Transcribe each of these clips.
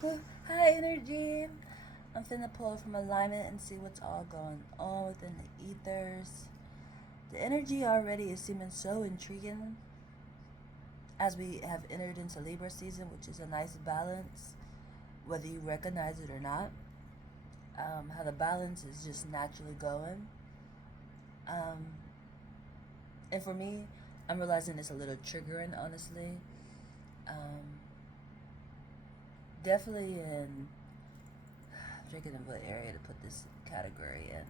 Hi, energy. I'm finna pull from alignment and see what's all going on within the ethers. The energy already is seeming so intriguing as we have entered into Libra season, which is a nice balance, whether you recognize it or not. How the balance is just naturally going. Um, and for me, I'm realizing it's a little triggering, honestly. Um, definitely in, I'm thinking of what area to put this category in.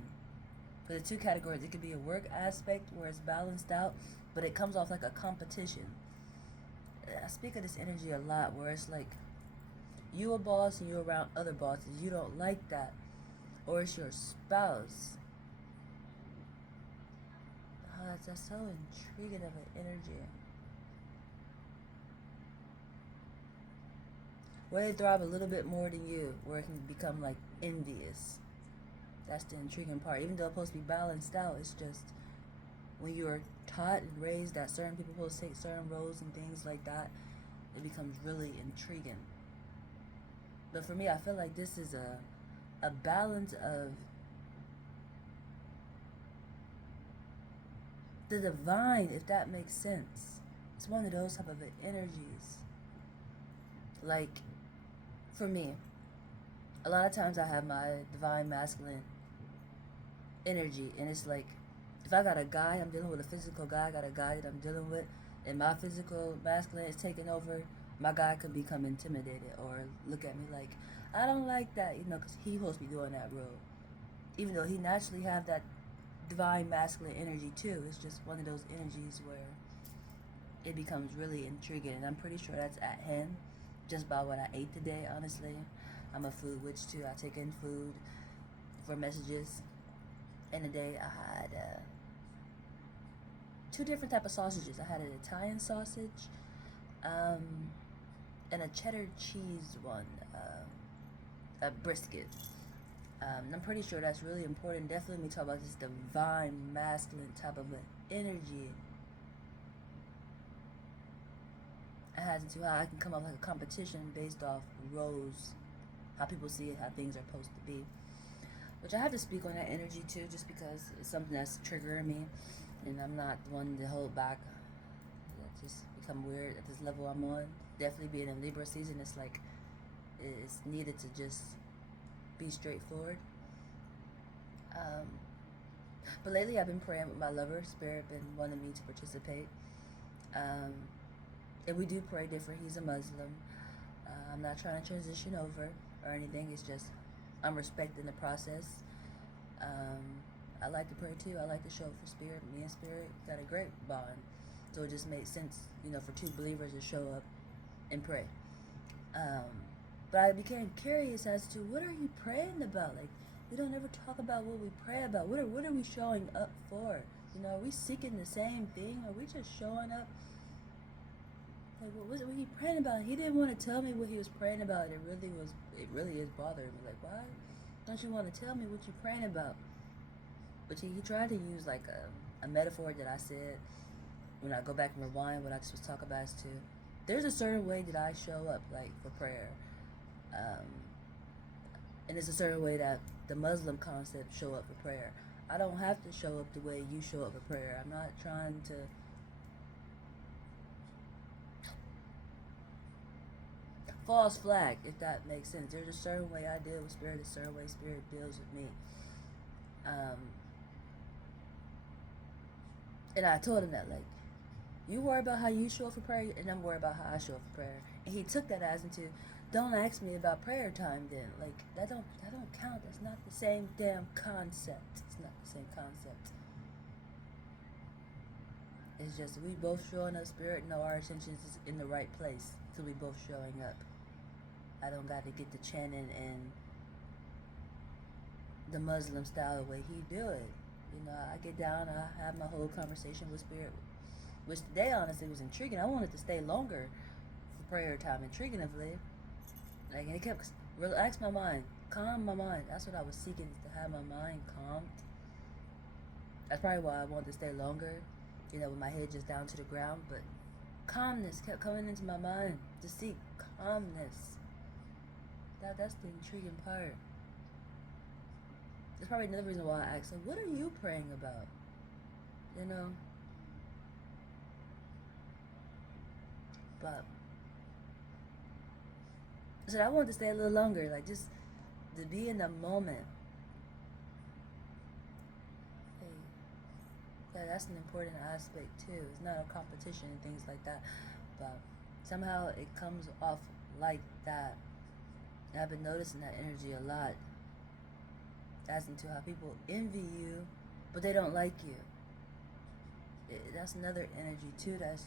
For the two categories, it could be a work aspect where it's balanced out, but it comes off like a competition. I speak of this energy a lot where it's like you a boss and you're around other bosses. You don't like that. Or it's your spouse. Oh, that's so intriguing of an energy. Where they thrive a little bit more than you, where it can become like envious. That's the intriguing part. Even though it's supposed to be balanced out, it's just when you're taught and raised that certain people are supposed to take certain roles and things like that, it becomes really intriguing. But for me, I feel like this is a balance of the divine, if that makes sense. It's one of those type of energies. Like, for me, a lot of times I have my divine masculine energy, and it's like, if I got a guy, I'm dealing with a physical guy, I got a guy that I'm dealing with, and my physical masculine is taking over, my guy could become intimidated or look at me like, I don't like that, because he supposed to be doing that role. Even though he naturally have that divine masculine energy too. It's just one of those energies where it becomes really intriguing. And I'm pretty sure that's at him just by what I ate today, honestly. I'm a food witch too. I take in food for messages. In the day, I had two different type of sausages. I had an Italian sausage um, and a cheddar cheese one, a brisket. I'm pretty sure that's really important. Definitely when we talk about this divine masculine type of energy, it has into how I can come up like a competition based off roles, how people see it, how things are supposed to be. Which I have to speak on that energy too, just because it's something that's triggering me, and I'm not the one to hold back. It just become weird at this level I'm on. Definitely being in Libra season, it's like it's needed to just be straightforward. Um, but lately, I've been praying with my lover. Spirit been wanting me to participate. Um, and we do pray different. He's a Muslim. I'm not trying to transition over or anything. It's just I'm respecting the process. Um, I like to pray too. I like to show up for Spirit. Me and Spirit got a great bond. So it just made sense, for two believers to show up and pray. Um, but I became curious as to what are you praying about? Like, we don't ever talk about what we pray about. What are we showing up for? Are we seeking the same thing? Are we just showing up? Like, what was it? What he praying about? He didn't want to tell me what he was praying about. It really was. It really is bothering me. Like, why don't you want to tell me what you're praying about? But he tried to use like a metaphor that I said when I go back and rewind what I just was talking about is to. There's a certain way that I show up, like for prayer, um, and it's a certain way that the Muslim concept show up for prayer. I don't have to show up the way you show up for prayer. I'm not trying to false flag, if that makes sense. There's a certain way I deal with spirit, a certain way spirit deals with me. Um, and I told him that, like, you worry about how you show up for prayer, and I'm worried about how I show up for prayer. And he took that as into, don't ask me about prayer time then. Like, that don't count. That's not the same damn concept. It's not the same concept. It's just we both showing up spirit, know our attention is in the right place. So we both showing up. I don't got to get to chanting and the Muslim style the way he do it. I get down, I have my whole conversation with spirit, which today honestly was intriguing. I wanted to stay longer for prayer time, intriguingly. Like, and it kept relax my mind, calm my mind. That's what I was seeking, is to have my mind calmed. That's probably why I wanted to stay longer, with my head just down to the ground. But calmness kept coming into my mind to seek calmness. That's the intriguing part. That's probably another reason why I asked, like, what are you praying about? You know? But so I wanted to stay a little longer, like just to be in the moment. Hey, yeah, that's an important aspect too. It's not a competition and things like that, but somehow it comes off like that. And I've been noticing that energy a lot, as into how people envy you, but they don't like you. That's another energy too. That's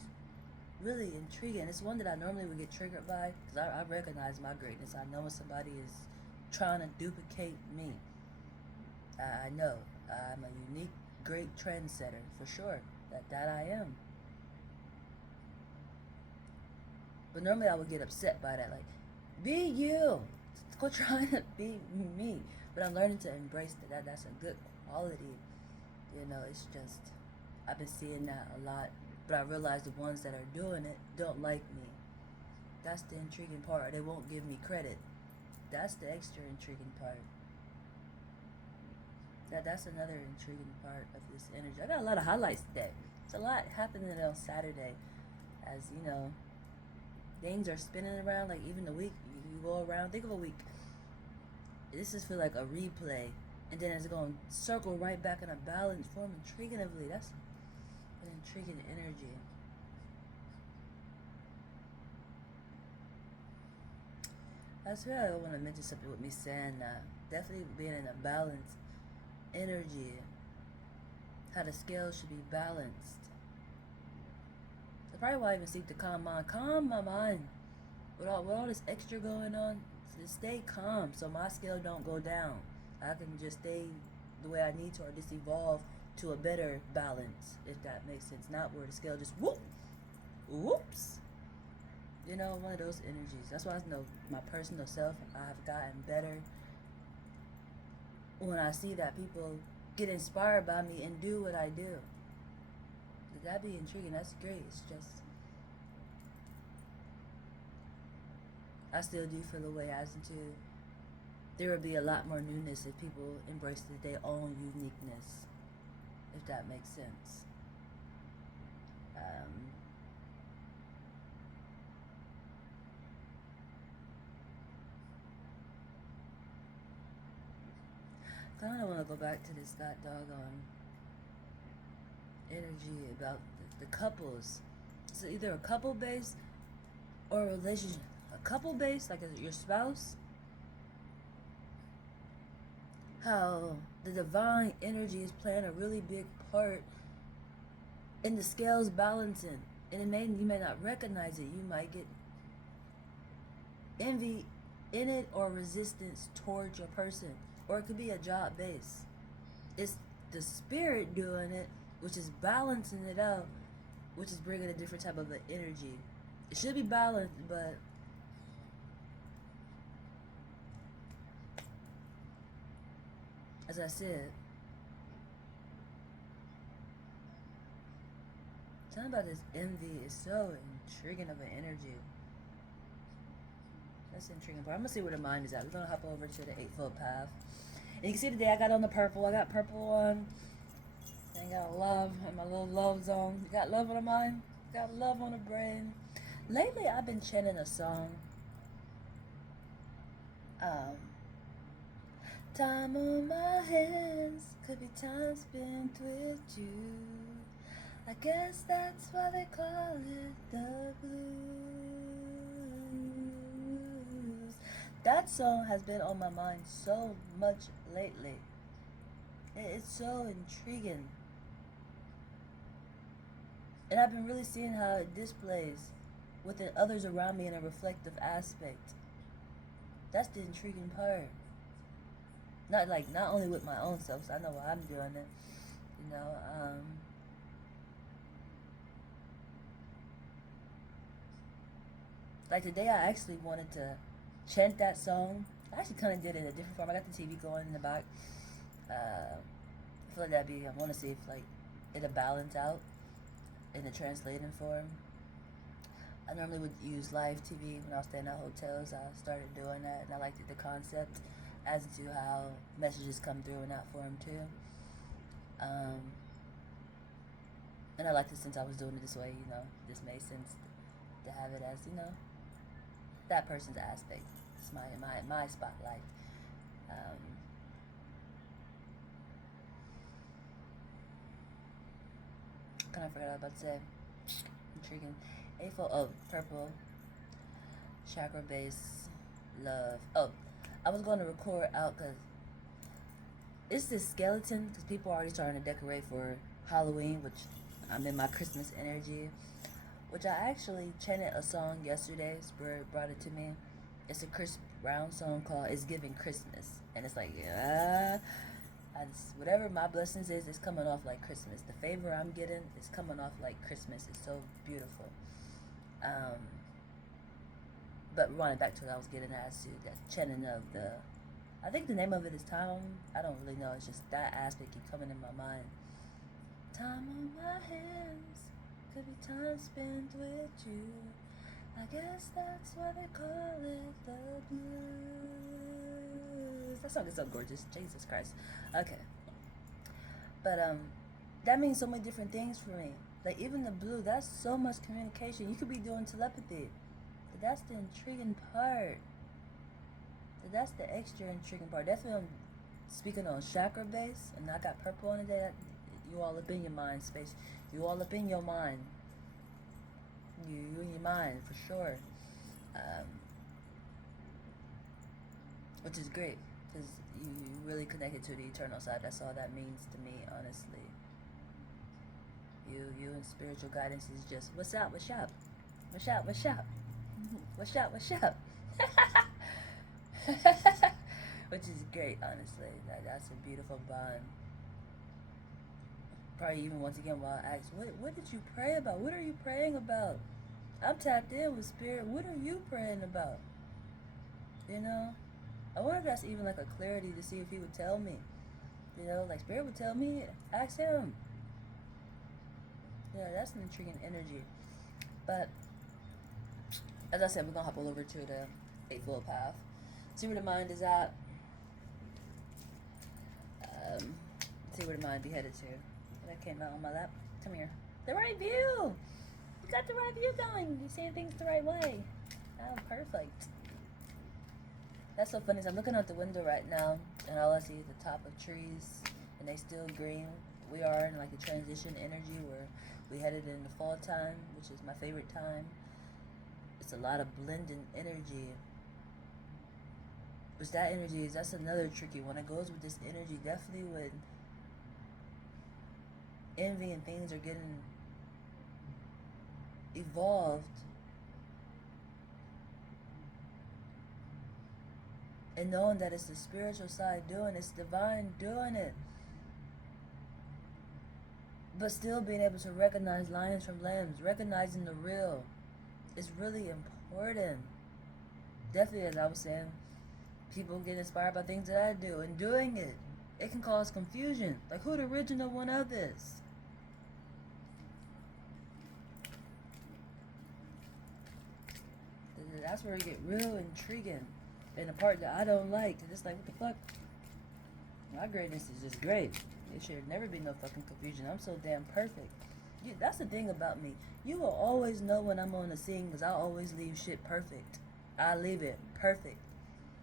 really intriguing. It's one that I normally would get triggered by because I recognize my greatness. I know when somebody is trying to duplicate me. I know I'm a unique, great trendsetter for sure. That I am. But normally I would get upset by that. Like, be you. Quit trying to be me. But I'm learning to embrace that. That's a good quality. You know, it's just I've been seeing that a lot. But I realize the ones that are doing it don't like me. That's the intriguing part. They won't give me credit. That's the extra intriguing part. That's another intriguing part of this energy. I got a lot of highlights today. It's a lot happening on Saturday. As you know, things are spinning around. Like even the week, you go around. Think of a week. This is feel like a replay, and then it's going to circle right back in a balanced form. Intriguingly, that's an intriguing energy. That's why I want to mention something with me saying that definitely being in a balanced energy, how the scales should be balanced. That's probably why I even seek to calm my mind with all this extra going on. Just stay calm so my scale don't go down. I can just stay the way I need to, or just evolve to a better balance, if that makes sense. Not where the scale just whoops. You know, one of those energies. That's why I know my personal self, I've gotten better when I see that people get inspired by me and do what I do. That'd be intriguing. That's great. It's just I still do feel the way as into there would be a lot more newness if people embraced their own uniqueness, if that makes sense. I kind of want to go back to this that doggone energy about the couples. It's either a couple base or a relationship. A couple base, like your spouse, how the divine energy is playing a really big part in the scales balancing. And you may not recognize it. You might get envy in it or resistance towards your person. Or it could be a job base. It's the spirit doing it, which is balancing it out, which is bringing a different type of an energy. It should be balanced, but as I said, something about this envy is so intriguing of an energy. That's intriguing. But I'm gonna see where the mind is at. We're gonna hop over to the Eightfold Path. And you can see today I got on the purple. I got purple on. I got love in my little love zone. You got love on the mind? Got love on the brain. Lately I've been chanting a song. Time on my hands, could be time spent with you. I guess that's why they call it the blues. That song has been on my mind so much lately. It's so intriguing. And I've been really seeing how it displays within others around me in a reflective aspect. That's the intriguing part. Not only with my own self, so I know why I'm doing it. You know, like today I actually wanted to chant that song. I actually kind of did it in a different form. I got the TV going in the back. I feel like I want to see if like it'll balance out in the translating form. I normally would use live TV when I was staying at hotels. I started doing that, and I liked the concept as to how messages come through in that form too. Um, and I liked it since I was doing it this way. This made sense to have it as that person's aspect. It's my spotlight. Um, kind of forgot what I was about to say. Intriguing. Eightfold. Oh, purple. Chakra base. Love. Oh, I was going to record out because it's this skeleton because people are already starting to decorate for Halloween, which I'm in my Christmas energy. Which I actually chanted a song yesterday. Spirit brought it to me. It's a Chris Brown song called "It's Giving Christmas," and it's like, yeah, whatever my blessings is, it's coming off like Christmas. The favor I'm getting is coming off like Christmas. It's so beautiful. Um, but running back to what I was getting at, to that chanting of the, I think the name of it is Time. I don't really know. It's just that aspect keep coming in my mind. Time on my hands could be time spent with you. I guess that's why they call it the blues. That song is so gorgeous. Jesus Christ. Okay. But that means so many different things for me. Like even the blue, that's so much communication. You could be doing telepathy. But that's the intriguing part. That's the extra intriguing part. That's when I'm speaking on chakra base, and I got purple on it. That you all up in your mind space. You all up in your mind. You in your mind for sure. Which is great because you really connected to the eternal side. That's all that means to me, honestly. You and spiritual guidance is just what's up, what's up, what's up, what's up, what's up, what's up. Which is great, honestly. That's a beautiful bond. Probably even once again while I ask, what did you pray about? What are you praying about? I'm tapped in with spirit. What are you praying about? I wonder if that's even like a clarity to see if he would tell me. Like spirit would tell me, ask him. Yeah, that's an intriguing energy. But as I said, we're gonna hop all over to the Eightfold Path. See where the mind is at. See where the mind be headed to. That came out on my lap. Come here. The right view. You got the right view going. You're seeing things the right way. Oh, perfect. That's so funny. I'm looking out the window right now, and all I see is the top of trees, and they still green. We are in like a transition energy where we headed in the fall time, which is my favorite time. It's a lot of blending energy. Which that energy is, that's another tricky one. It goes with this energy definitely when envy and things are getting evolved. And knowing that it's the spiritual side doing it, it's divine doing it. But still being able to recognize lions from lambs, recognizing the real is really important. Definitely, as I was saying, people get inspired by things that I do, and doing it can cause confusion. Like, who the original one of this? That's where it get real intriguing. And the part that I don't like, it's like, what the fuck? My greatness is just great. It should never be no fucking confusion. I'm so damn perfect. That's the thing about me. You will always know when I'm on the scene because I always leave shit perfect. I leave it perfect.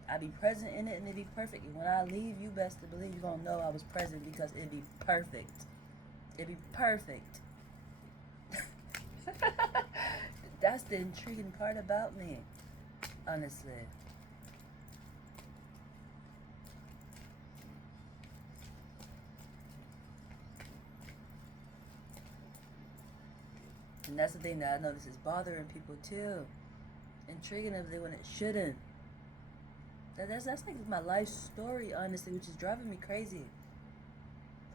I be present in it and it be perfect. And when I leave, you best to believe you're gonna know I was present because it be perfect. It be perfect. That's the intriguing part about me, honestly. And that's the thing that I notice is bothering people too. Intriguing of it when it shouldn't. That's like my life story, honestly, which is driving me crazy.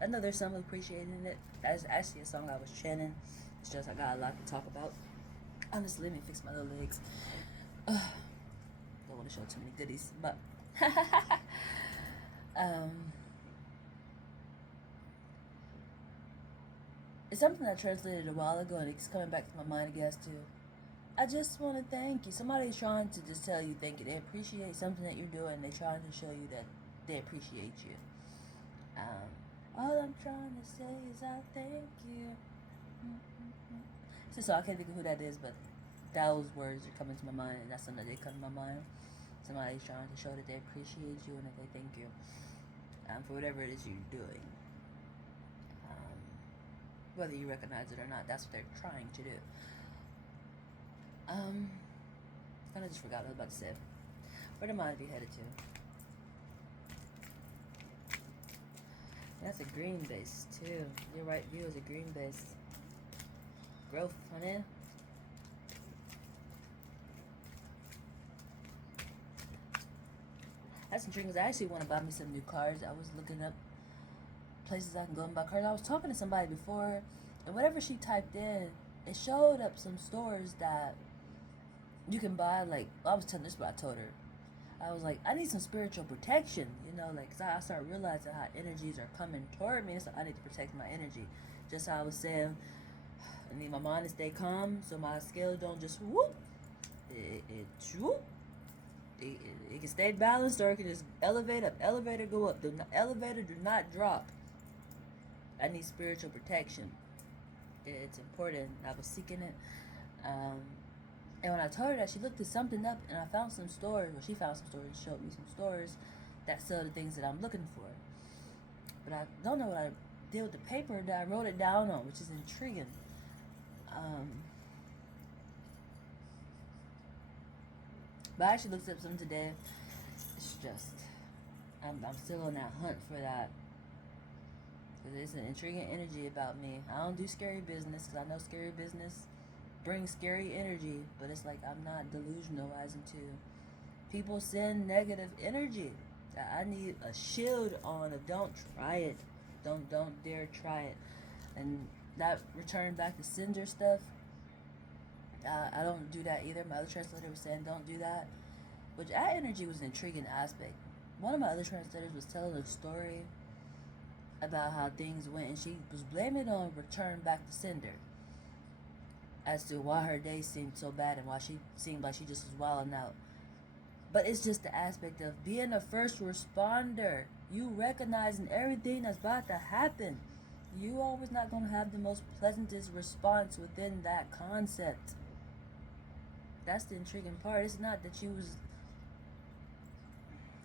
I know there's some appreciating it. That's actually a song I was chanting. It's just I got a lot to talk about. Honestly, let me fix my little legs. Don't want to show too many goodies, but it's something I translated a while ago, and it's coming back to my mind, I guess, too. I just want to thank you. Somebody's trying to just tell you thank you. They appreciate something that you're doing. They're trying to show you that they appreciate you. All I'm trying to say is I thank you. So I can't think of who that is, but those words are coming to my mind, and that's something that they come to my mind. Somebody's trying to show that they appreciate you and that they thank you for whatever it is you're doing. Whether you recognize it or not, that's what they're trying to do. Kind of just forgot what I was about to say. Where the mind be headed to? That's a green base too. Your right view is a green base. Growth, honey. That's intriguing because I actually want to buy me some new cars. I was looking up places I can go and buy cars. I was talking to somebody before, and whatever she typed in, it showed up some stores that you can buy. Like, I was telling this, but I told her, I was like, I need some spiritual protection, you know, like, cause I started realizing how energies are coming toward me, so I need to protect my energy. Just how I was saying, I need my mind to stay calm, so my scales don't just whoop, whoop. It can stay balanced, or it can just elevate up, elevator go up, elevator do not drop. I need spiritual protection. It's important. I was seeking it. And when I told her that, she looked at something up, and I found some stores. Well, she found some stores. She showed me some stores that sell the things that I'm looking for. But I don't know what I did with the paper that I wrote it down on, which is intriguing. But I actually looked up something today. It's just, I'm still on that hunt for that. Because it's an intriguing energy about me. I don't do scary business, because I know scary business brings scary energy. But it's like I'm not delusionalizing to people send negative energy. I need a shield on of don't try it. Don't dare try it. And that return back to sender stuff, I don't do that either. My other translator was saying don't do that. Which that energy was an intriguing aspect. One of my other translators was telling a story about how things went, and she was blaming it on return back to sender as to why her day seemed so bad and why she seemed like she just was wilding out. But it's just the aspect of being a first responder. You recognizing everything that's about to happen. You always not going to have the most pleasantest response within that concept. That's the intriguing part. It's not that you was...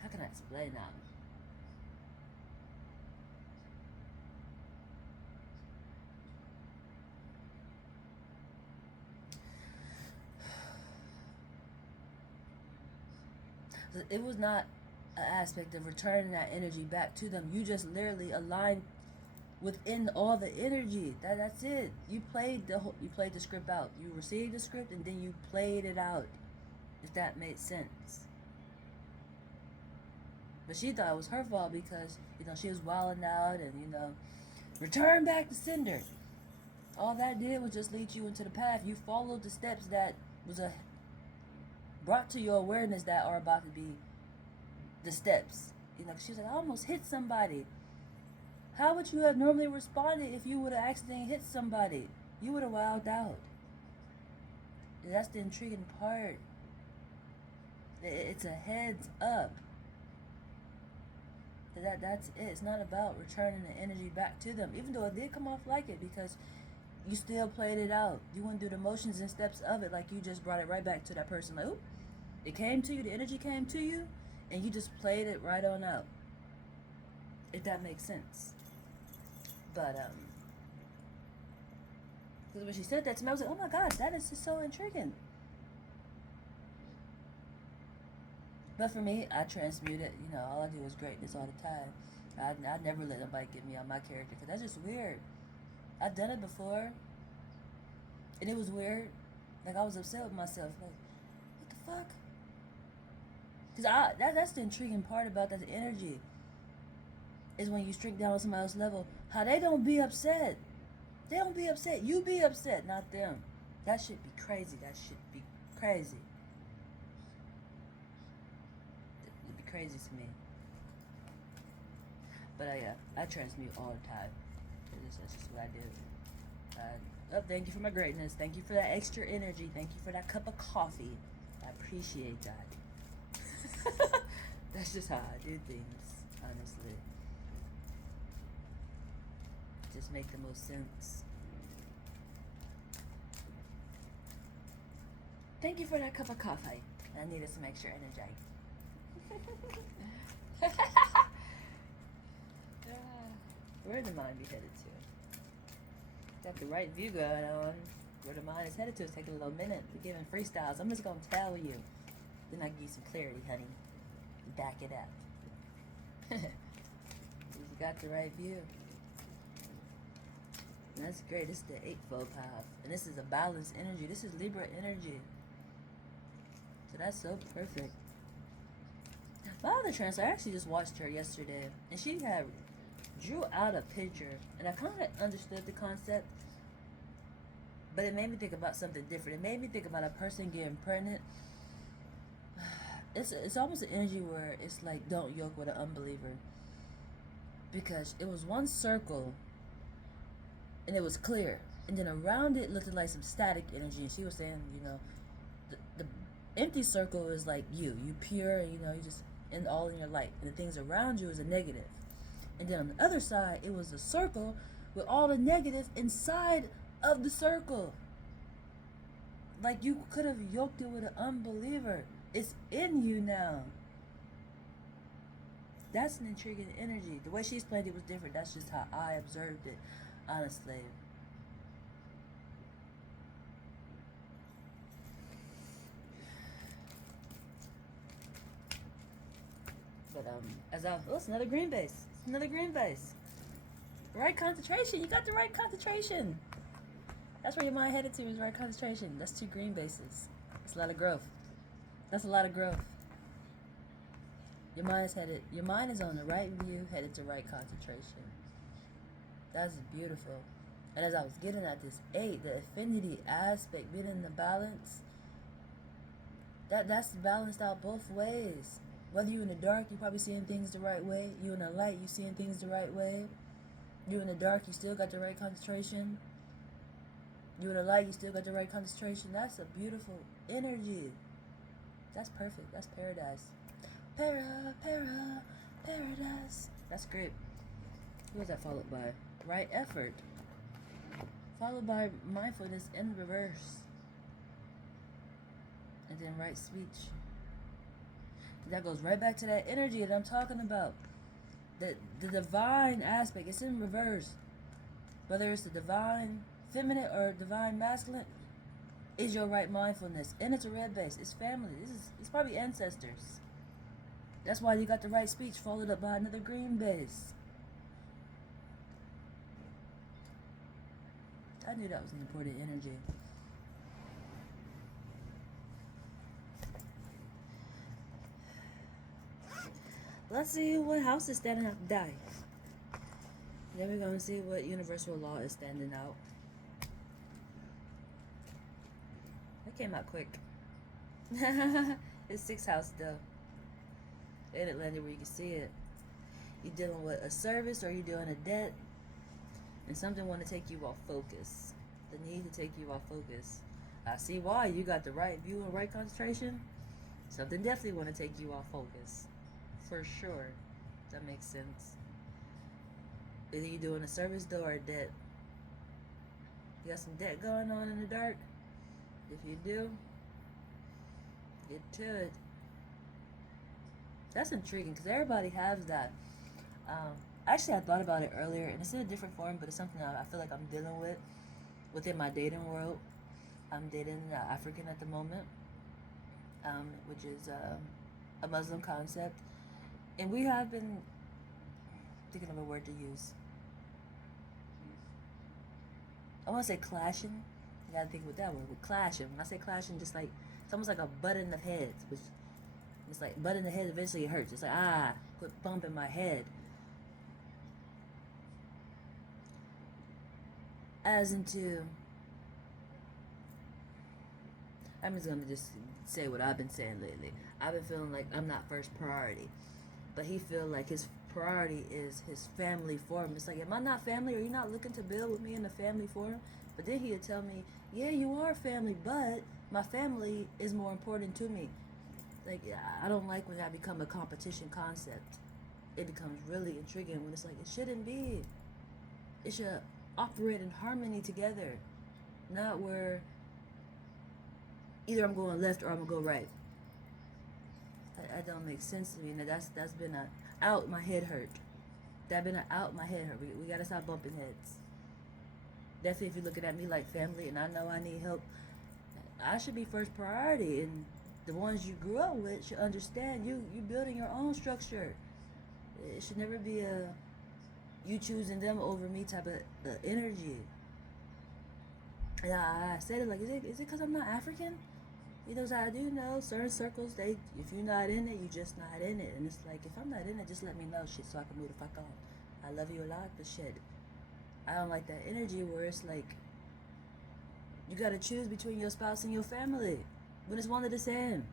How can I explain that? It was not an aspect of returning that energy back to them. You just literally aligned within all the energy. That's it. You played the script out. You received the script and then you played it out. If that made sense. But she thought it was her fault because, you know, she was wilding out and, you know, return back to sender. All that did was just lead you into the path. You followed the steps that was brought to your awareness that are about to be the steps. You know, she was like, I almost hit somebody. How would you have normally responded if you would have accidentally hit somebody? You would have wilded out. That's the intriguing part. It's a heads up. That's it. It's not about returning the energy back to them, even though it did come off like it, because you still played it out. You went through the motions and steps of it, like you just brought it right back to that person. Like, oop, it came to you, the energy came to you, and you just played it right on out. If that makes sense. But because when she said that to me, I was like, oh my God, that is just so intriguing. But for me, I transmute it. You know, all I do is greatness all the time. I never let nobody get me on my character, because that's just weird. I've done it before, and it was weird. Like, I was upset with myself. Like, what the fuck? Because that's the intriguing part about that energy, is when you shrink down on somebody else's level, how they don't be upset. They don't be upset. You be upset, not them. That should be crazy. That should be crazy. It'd be crazy to me. But I transmute all the time. That's just what I do. Oh, thank you for my greatness. Thank you for that extra energy. Thank you for that cup of coffee. I appreciate that. That's just how I do things, honestly. Just make the most sense. Thank you for that cup of coffee. I needed some extra energy. Where the mind be headed to? Got the right view going on. Where the mind is headed to is taking a little minute. We're giving freestyles. I'm just gonna tell you. Then I give you some clarity, honey. Back it up. You got the right view. And that's great. This is the eightfold path. And this is a balanced energy. This is Libra energy. So that's so perfect. My other translator, I actually just watched her yesterday, and she had drew out a picture, and I kind of understood the concept, but it made me think about something different. It made me think about a person getting pregnant. It's almost an energy where it's like, don't yoke with an unbeliever, because it was one circle, and it was clear, and then around it looked like some static energy, and she was saying, the empty circle is like you pure, you just all in your light, and the things around you is a negative. And then on the other side, it was a circle with all the negative inside of the circle. Like you could have yoked it with an unbeliever. It's in you now. That's an intriguing energy. The way she explained it was different. That's just how I observed it, honestly. But it's another green base. It's another green base. Right concentration. You got the right concentration. That's where your mind headed to, is right concentration. That's 2 green bases. It's a lot of growth. That's a lot of growth. Your mind is on the right view, headed to right concentration. That's beautiful. And as I was getting at this 8, the affinity aspect, being in the balance, that's balanced out both ways. Whether you're in the dark, you're probably seeing things the right way. You in the light, you're seeing things the right way. You in the dark, you still got the right concentration. You in the light, you still got the right concentration. That's a beautiful energy. That's perfect. That's paradise. Paradise. That's great. Who was that followed by? Right effort. Followed by mindfulness in reverse. And then right speech. That goes right back to that energy that I'm talking about. The divine aspect, it's in reverse. Whether it's the divine feminine or divine masculine, is your right mindfulness. And it's a red base. It's family. It's probably ancestors. That's why you got the right speech followed up by another green base. I knew that was an important energy. Let's see what house is standing out to die. Then we're going to see what universal law is standing out. That came out quick. It's 6th house though. And it landed where you can see it. You're dealing with a service or you're doing a debt. And something want to take you off focus. The need to take you off focus. I see why. You got the right view and right concentration. Something definitely want to take you off focus. For sure. That makes sense. Either you're doing a service though or a debt. You got some debt going on in the dark? If you do, get to it. That's intriguing because everybody has that. Actually, I thought about it earlier, and it's in a different form, but it's something I feel like I'm dealing with within my dating world. I'm dating African at the moment, which is a Muslim concept. And we have been thinking of a word to use. I want to say clashing. You gotta think with that word. With clashing. When I say clashing, just like it's almost like a butting of heads. Which it's like butting the head. Eventually, it hurts. It's like quit bumping my head. As into, I'm just gonna just say what I've been saying lately. I've been feeling like I'm not first priority, but he feel like his priority is his family forum. It's like, am I not family? Are you not looking to build with me in the family forum? But then he'd tell me, yeah, you are family, but my family is more important to me. Like, I don't like when that become a competition concept. It becomes really intriguing when it's like, it shouldn't be. It should operate in harmony together, not where either I'm going left or I'm gonna go right. That don't make sense to me. Now that's been a out my head hurt. That been a out my head hurt. We gotta stop bumping heads. Definitely, if you're looking at me like family and I know I need help, I should be first priority. And the ones you grew up with should understand you building your own structure. It should never be a you choosing them over me type of energy. And I said it like, is it because I'm not African? You know, I do know certain circles, they if you're not in it, you just not in it. And it's like, if I'm not in it, just let me know, shit, so I can move the fuck on. I love you a lot, but shit, I don't like that energy where it's like you gotta choose between your spouse and your family when it's one of the same.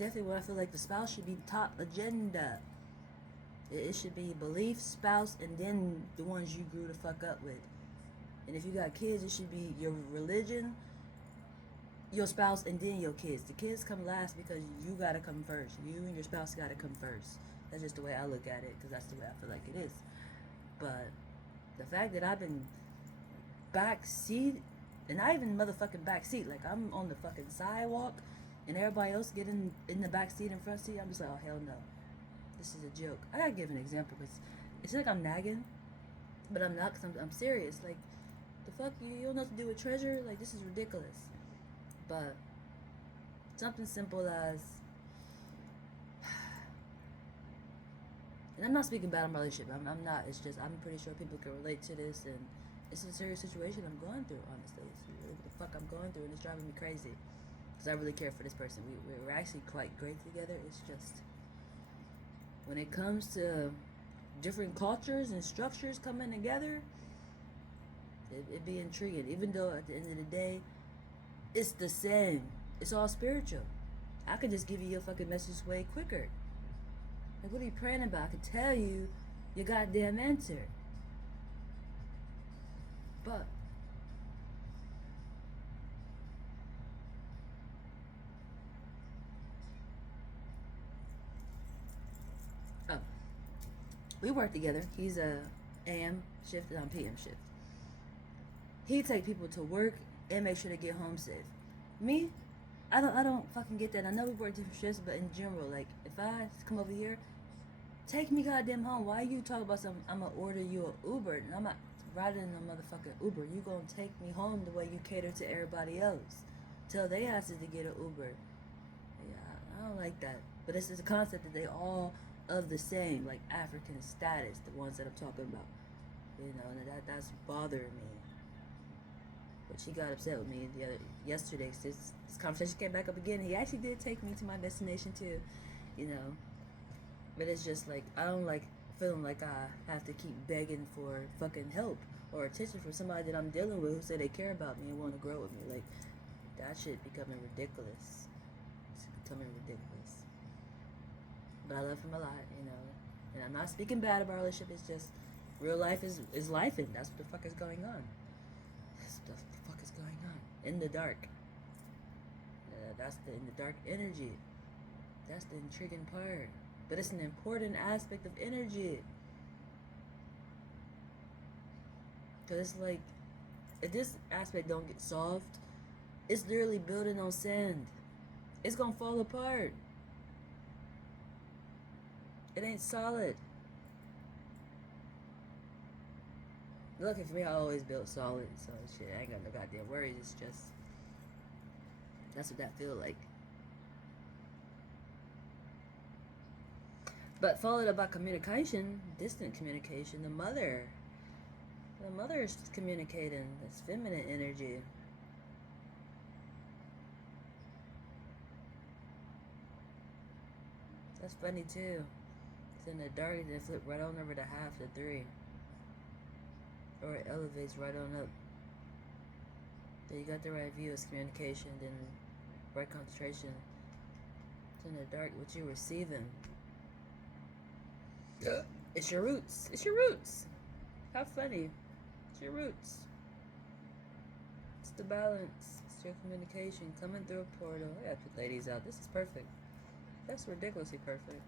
Definitely, what I feel like the spouse should be top agenda. It should be belief, spouse, and then the ones you grew the fuck up with. And if you got kids, it should be your religion, your spouse, and then your kids. The kids come last because you gotta come first. You and your spouse gotta come first. That's just the way I look at it, because that's the way I feel like it is. But the fact that I've been backseat, and not even motherfucking backseat, like I'm on the fucking sidewalk, and everybody else getting in the back seat and front seat, I'm just like, oh hell no, this is a joke. I gotta give an example because it's like I'm nagging, but I'm not, because I'm serious. Like, the fuck, you don't know what to do with treasure? Like, this is ridiculous. But something simple as, and I'm not speaking bad on my relationship, I'm not, it's just, I'm pretty sure people can relate to this, and it's a serious situation I'm going through, honestly. It's really what the fuck I'm going through, and it's driving me crazy, because I really care for this person. We're actually quite great together. It's just, when it comes to different cultures and structures coming together, it'd be intriguing, even though at the end of the day, it's the same. It's all spiritual. I could just give you your fucking message way quicker. Like, what are you praying about? I could tell you your goddamn answer. But oh, we work together. He's a AM shift and I'm PM shift. He take people to work and make sure they get home safe. Me, I don't fucking get that. I know we work different shifts, but in general, like, if I come over here, take me goddamn home. Why you talk about something? I'm gonna order you an Uber, and I'm not riding in a motherfucking Uber. You gonna take me home the way you cater to everybody else. Tell they asses to get an Uber. Yeah, I don't like that. But it's just a concept that they all of the same, like African status, the ones that I'm talking about. You know, and that's bothering me. But she got upset with me yesterday. This conversation came back up again. He actually did take me to my destination too, you know. But it's just like, I don't like feeling like I have to keep begging for fucking help or attention from somebody that I'm dealing with who say they care about me and want to grow with me. Like, that shit becoming ridiculous. It's becoming ridiculous. But I love him a lot, you know. And I'm not speaking bad about our relationship. It's just real life is life, and that's what the fuck is going on. That's what the fuck is going on in the dark. That's in the dark energy. That's the intriguing part. But it's an important aspect of energy. Because it's like, if this aspect don't get solved, it's literally building on sand. It's gonna fall apart. It ain't solid. Lucky for me, I always built solid, so shit, I ain't got no goddamn worries. It's just, that's what that feel like. But followed up by communication, distant communication. The mother is communicating. It's feminine energy. That's funny too. It's in the dark and it flip right on over to half to 3. Or it elevates right on up. So you got the right view. It's communication, then right concentration. It's in the dark, what you're receiving. It's your roots. It's your roots. How funny. It's your roots. It's the balance. It's your communication coming through a portal. I gotta put ladies out. This is perfect. That's ridiculously perfect.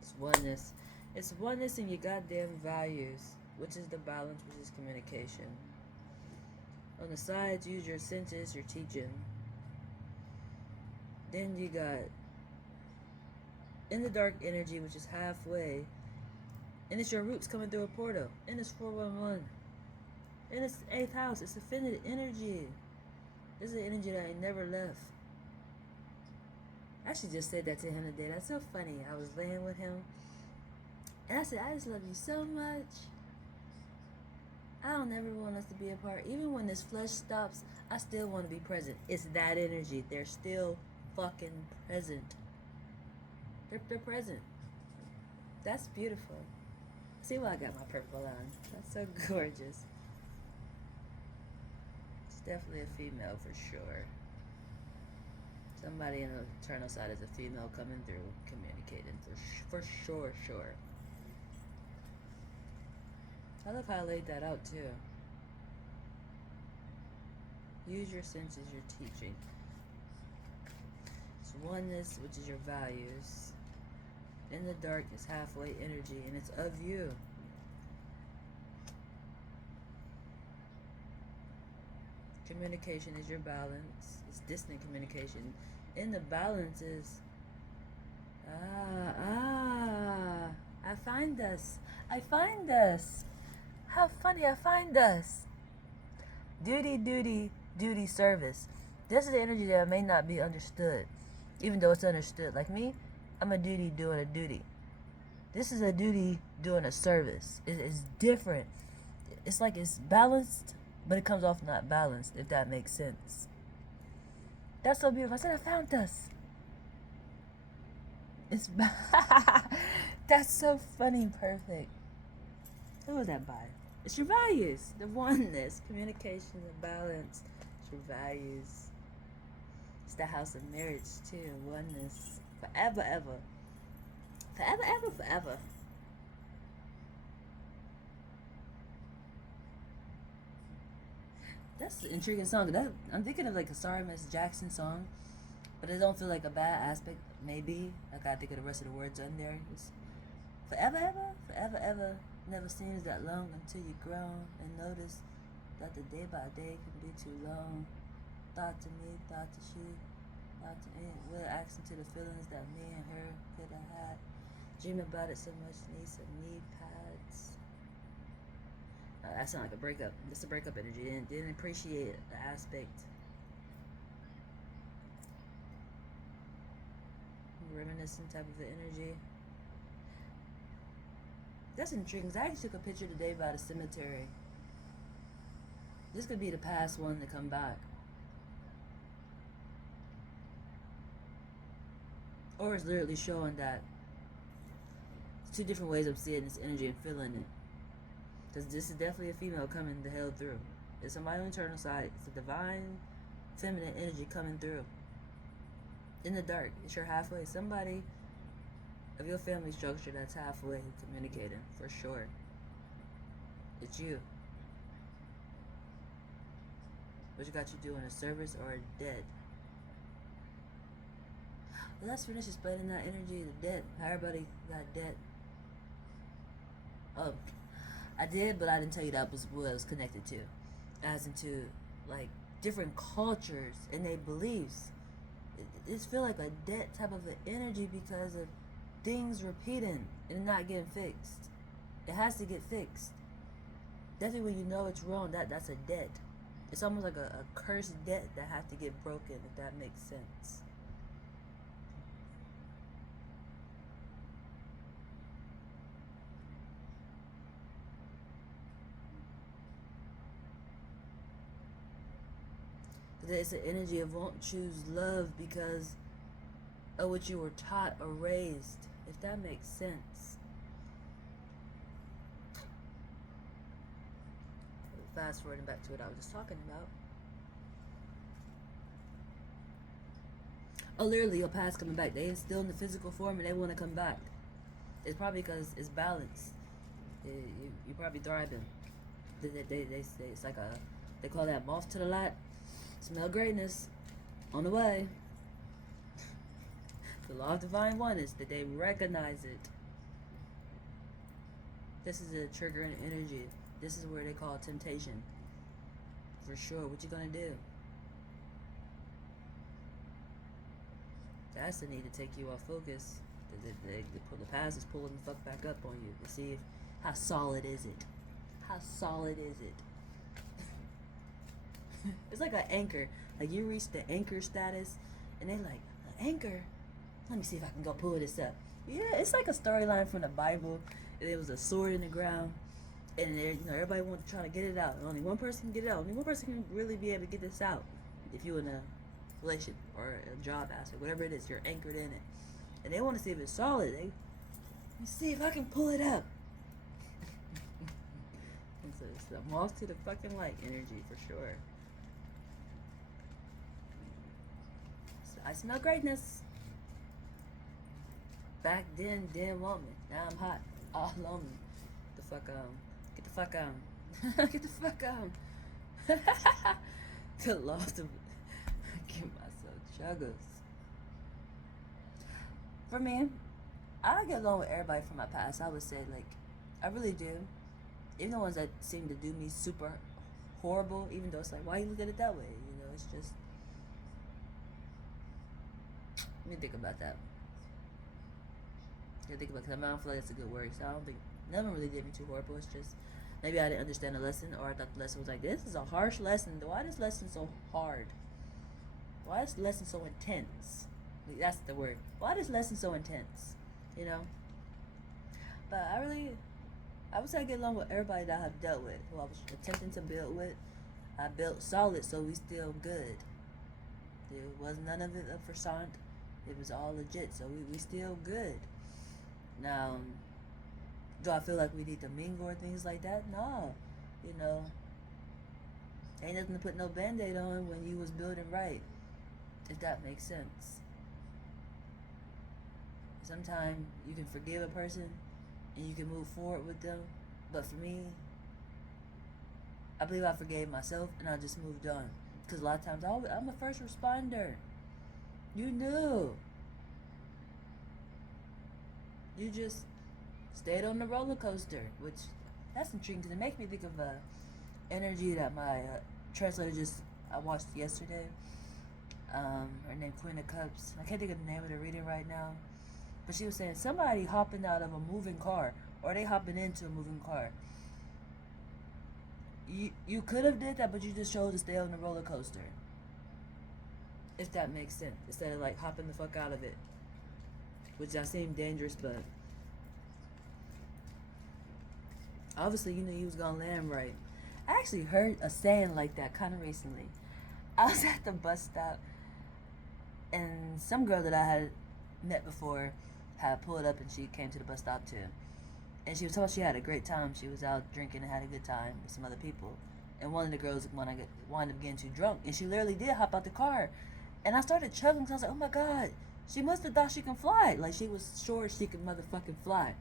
It's oneness. It's oneness in your goddamn values, which is the balance, which is communication. On the sides, use your senses, your teaching. Then you got in the dark energy, which is halfway, and it's your roots coming through a portal, and it's 411, and it's the 8th house. It's affinity energy. This is an energy that I never left. I actually just said that to him today. That's so funny. I was laying with him, and I said, I just love you so much. I don't ever want us to be apart. Even when this flesh stops, I still want to be present. It's that energy. They're still fucking present. They're present. That's beautiful. See why I got my purple on. That's so gorgeous. It's definitely a female for sure. Somebody in the eternal side is a female coming through, communicating for sure. I love how I laid that out too. Use your senses, your teaching. It's oneness, which is your values. In the dark is halfway energy, and it's of you. Communication is your balance. It's distant communication. In the balance is I find us. How funny, I find us. Duty, service. This is the energy that may not be understood, even though it's understood. Like me, I'm a duty doing a duty. This is a duty doing a service. It's different. It's like it's balanced, but it comes off not balanced, if that makes sense. That's so beautiful. I said I found us. It's that's so funny, perfect. Who was that by? It's your values, the oneness, communication, the balance. It's your values. It's the house of marriage too, oneness, forever, forever. That's an intriguing song. I'm thinking of like a Sorry Miss Jackson song, but it don't feel like a bad aspect. Maybe I gotta think of the rest of the words on there. It's forever, ever. Never seems that long until you grown and notice that the day by day can be too long. Thought to me, thought to she, thought to me. We're asking to the feelings that me and her could have had. Dream about it so much, need some knee pads. That sounds like a breakup. It's a breakup energy. Didn't appreciate the aspect. Reminiscent type of energy. That's intriguing. I actually took a picture today by the cemetery. This could be the past one to come back. Or it's literally showing that it's two different ways of seeing this energy and feeling it. Because this is definitely a female coming the hell through. It's somebody on the eternal side. It's a divine feminine energy coming through. In the dark. It's your halfway. Somebody of your family structure that's halfway communicating, for sure. It's you. What you got you doing, a service or a dead? Well, let's finish explaining that energy, the dead. How everybody got dead. Oh, I did, but I didn't tell you that was what it was connected to. As into, like, different cultures and their beliefs. It's feel like a dead type of an energy because of things repeating and not getting fixed. It has to get fixed. Definitely when you know it's wrong, that's a debt. It's almost like a cursed debt that has to get broken, if that makes sense. It's an energy of won't choose love because of what you were taught or raised, if that makes sense. Fast forwarding back to what I was just talking about. Oh, literally, your past coming back. They still in the physical form and they want to come back. It's probably because it's balanced. You probably thriving. They say it's like a, they call that moth to the light. Smell greatness on the way. The law of divine oneness, that they recognize it. This is a triggering energy. This is where they call temptation. For sure. What you gonna do? That's the need to take you off focus. The past is pulling the fuck back up on you to see if, how solid is it. How solid is it? It's like an anchor. Like you reach the anchor status, and they like, an anchor? Let me see if I can go pull this up. Yeah, it's like a storyline from the Bible. There was a sword in the ground, and there, you know, everybody wanted to try to get it out. And only one person can get it out. Only one person can really be able to get this out. If you're in a relationship or a job aspect, whatever it is, you're anchored in it. And they want to see if it's solid. Let me see if I can pull it up. It's the moth to the fucking light energy for sure. So I smell greatness. Back then, didn't want me. Now I'm hot. All on me. The fuck on. Get the fuck on. Get the fuck on. The loss of. Give myself juggles. For me, I get along with everybody from my past. I would say, like, I really do. Even the ones that seem to do me super horrible, even though it's like, why you look at it that way? You know, it's just. Let me think about that. I think about, because I don't feel like that's a good word. So I don't think none of them really did me too horrible. It's just maybe I didn't understand the lesson, or I thought the lesson was like, this is a harsh lesson. Why is this lesson so hard? Why is the lesson so intense? That's the word. Why is this lesson so intense? You know. But I would say I get along with everybody that I've dealt with, who I was attempting to build with. I built solid, so we still good. There was none of it up for sant. It was all legit, so we still good. Now, do I feel like we need to mingle or things like that? No. You know, ain't nothing to put no band-aid on when you was building right, if that makes sense. Sometimes you can forgive a person and you can move forward with them, but for me, I believe I forgave myself and I just moved on. Because a lot of times I'm a first responder. You knew. You just stayed on the roller coaster, which that's intriguing because it makes me think of energy that my translator I watched yesterday. Her name Queen of Cups. I can't think of the name of the reading right now, but she was saying somebody hopping out of a moving car, or they hopping into a moving car. You could have did that, but you just chose to stay on the roller coaster. If that makes sense, instead of like hopping the fuck out of it, which I seem dangerous, but obviously you knew you was gonna land right. I actually heard a saying like that kind of recently. I was at the bus stop, and some girl that I had met before had pulled up, and she came to the bus stop too. And she was talking, she had a great time. She was out drinking and had a good time with some other people. And one of the girls wound up getting too drunk, and she literally did hop out the car. And I started chuckling because I was like, oh my God, she must have thought she can fly. Like she was sure she could motherfucking fly.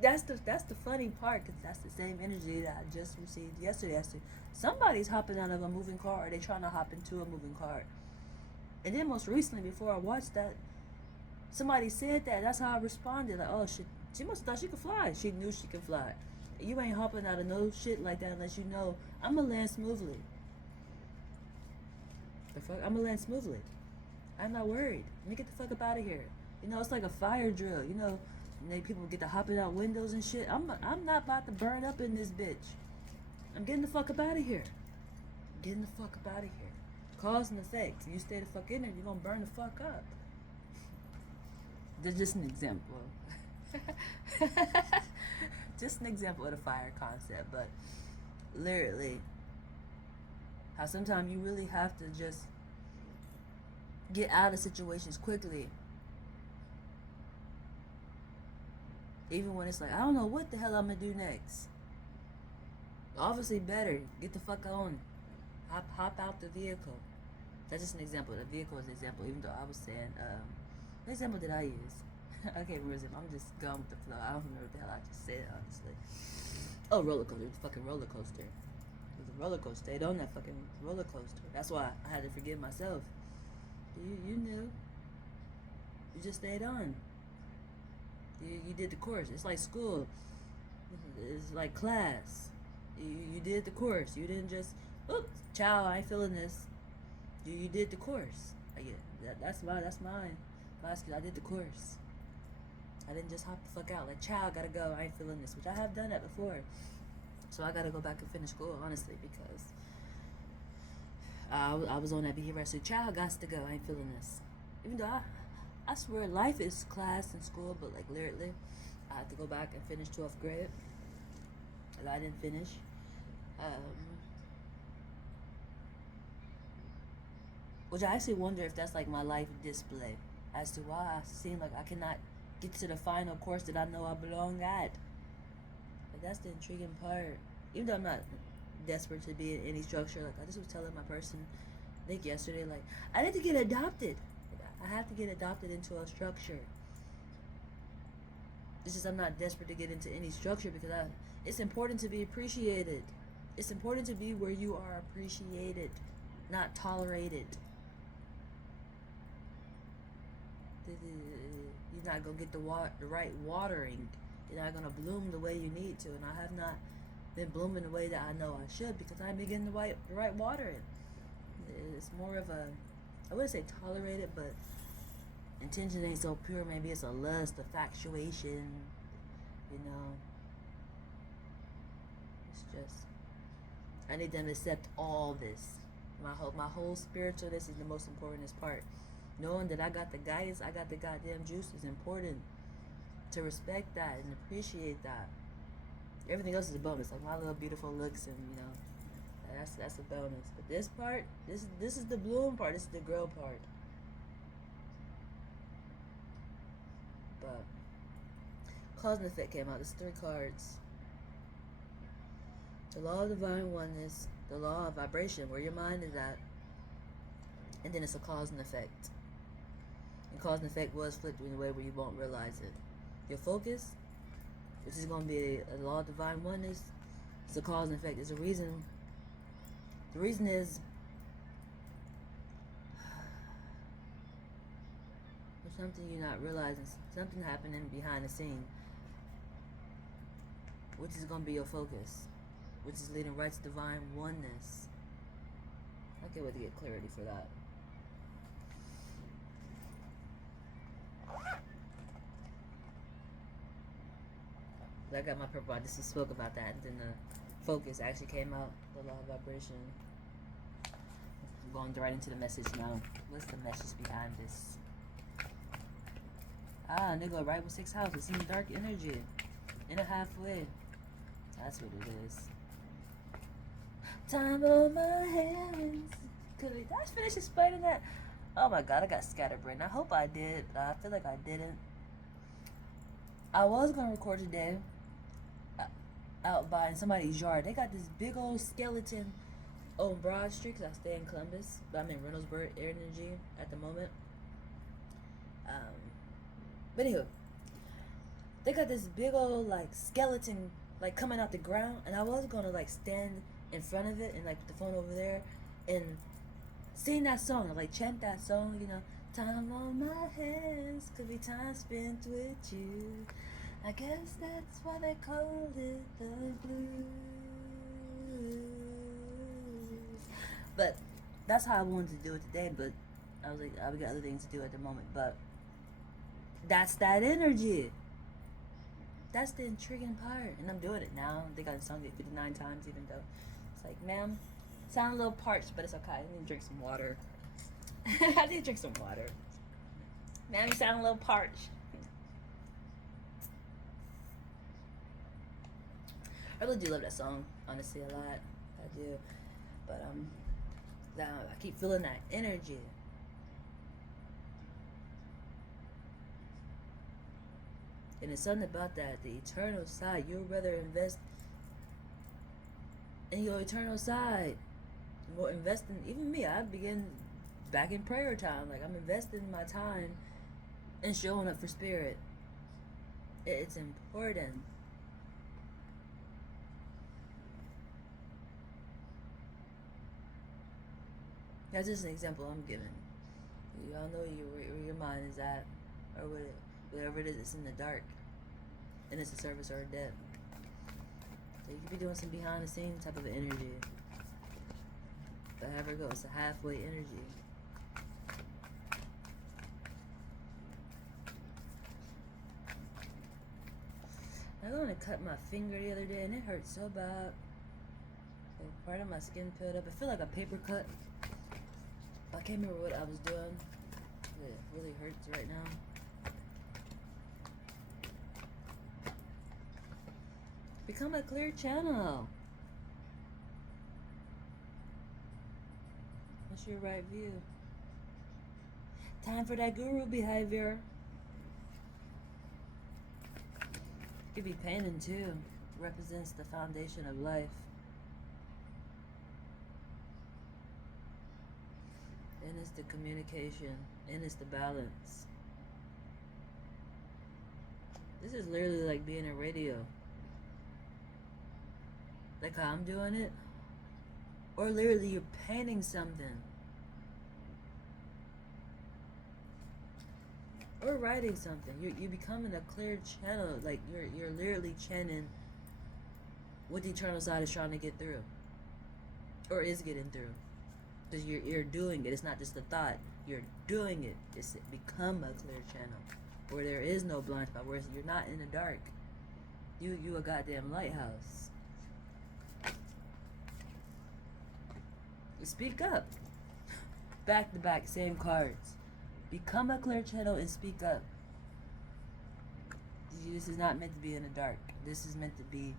That's the funny part, because that's the same energy that I just received yesterday. Somebody's hopping out of a moving car, or they trying to hop into a moving car. And then most recently, before I watched that, somebody said that. That's how I responded. Like, oh shit, she must have thought she could fly. She knew she could fly. You ain't hopping out of no shit like that unless you know I'm gonna land smoothly. The fuck, I'm gonna land smoothly. I'm not worried. Let me get the fuck up out of here. You know, it's like a fire drill. You know, people get to hopping out windows and shit. I'm not about to burn up in this bitch. I'm getting the fuck up out of here. Getting the fuck up out of here. Cause and effect. You stay the fuck in there, you're gonna burn the fuck up. That's just an example. Just an example of the fire concept, but literally, how sometimes you really have to just get out of situations quickly. Even when it's like, I don't know what the hell I'm gonna do next. Obviously better, get the fuck on. Hop out the vehicle. That's just an example. The vehicle is an example, even though I was saying, what example did I use? I can't remember. I'm just going with the flow. I don't remember what the hell I just said, honestly. Oh, roller coaster. The fucking roller coaster. It was a roller coaster. Stayed on that fucking roller coaster. That's why I had to forgive myself. You knew. You just stayed on. You did the course. It's like school. It's like class. You did the course. You didn't just, oops, child, I ain't feeling this. You did the course. I get that's mine. I did the course. I didn't just hop the fuck out like, child, gotta go. I ain't feeling this, which I have done that before. So I gotta go back and finish school, honestly, because I was on that behavior. I said, child, got to go. I ain't feeling this. Even though I swear life is class and school, but like literally, I had to go back and finish 12th grade. And I didn't finish. Which I actually wonder if that's like my life display as to why I seem like I cannot get to the final course that I know I belong at. But that's the intriguing part. Even though I'm not desperate to be in any structure, like I just was telling my person, I think yesterday, like I need to get adopted. I have to get adopted into a structure. It's just I'm not desperate to get into any structure because it's important to be appreciated. It's important to be where you are appreciated, not tolerated. You're not gonna get the right watering. You're not gonna bloom the way you need to, and I have not been blooming the way that I know I should because I ain't been getting the right watering. It's more of a, I wouldn't say tolerated, but intention ain't so pure. Maybe it's a lust, a factuation, you know. It's just, I need them to accept all this. My whole spiritualness is the most important part. Knowing that I got the guidance, I got the goddamn juice is important. To respect that and appreciate that. Everything else is a bonus. Like my little beautiful looks and that's a bonus. But this part, this is the bloom part. This is the grow part. But cause and effect came out. There's 3 cards. The law of divine oneness, the law of vibration, where your mind is at, and then it's a cause and effect. And cause and effect was flipped in a way where you won't realize it. Your focus, which is going to be a law of divine oneness, it's a cause and effect. There's a reason. The reason is there's something you're not realizing, something happening behind the scene, which is going to be your focus, which is leading right to divine oneness. I can't wait to get clarity for that. I got my purple. I just spoke about that, and then the focus actually came out. The law of vibration. I'm going right into the message now. What's the message behind this? Nigga, right with 6 houses. Some dark energy. In a halfway. That's what it is. Time on my hands. Did I finish explaining that? Oh my god, I got scatterbrained. I hope I did, but I feel like I didn't. I was gonna record today out by in somebody's yard. They got this big old skeleton on Broad Street, because I stay in Columbus, but I'm in Reynoldsburg Energy at the moment. But anywho, they got this big old like skeleton like coming out the ground, and I was gonna like stand in front of it and like put the phone over there and sing that song, like chant that song, you know. Time on my hands could be time spent with you. I guess that's why they call it the blues. But that's how I wanted to do it today. But I was like, I've got other things to do at the moment. But that's that energy. That's the intriguing part. And I'm doing it now. I think I sung it 59 times, even though it's like, ma'am, sound a little parched, but it's okay. I need to drink some water. I need to drink some water. Ma'am, you sound a little parched. I really do love that song, honestly, a lot. I do. But I keep feeling that energy. And it's something about that, the eternal side. You'd rather invest in your eternal side. More investing, even me, I begin back in prayer time. Like, I'm investing my time and showing up for spirit. It's important. That's just an example I'm giving. Y'all know where your mind is at, or whatever it is that's in the dark, and it's a service or a debt. So you could be doing some behind the scenes type of energy. But however it goes, it's a halfway energy. I was going to cut my finger the other day, and it hurt so bad. Like, part of my skin peeled up. I feel like a paper cut. I can't remember what I was doing. It really hurts right now. Become a clear channel. What's your right view? Time for that guru behavior. It could be painting too. It represents the foundation of life. And it's the communication. And it's the balance. This is literally like being a radio. Like how I'm doing it. Or literally you're painting something. Or writing something. You're becoming a clear channel. Like you're literally channeling what the eternal side is trying to get through. Or is getting through. Because you're doing it. It's not just a thought. You're doing it. It's become a clear channel. Where there is no blind spot. Where you're not in the dark. You a goddamn lighthouse. You speak up. Back to back, same cards. Become a clear channel and speak up. This is not meant to be in the dark. This is meant to be...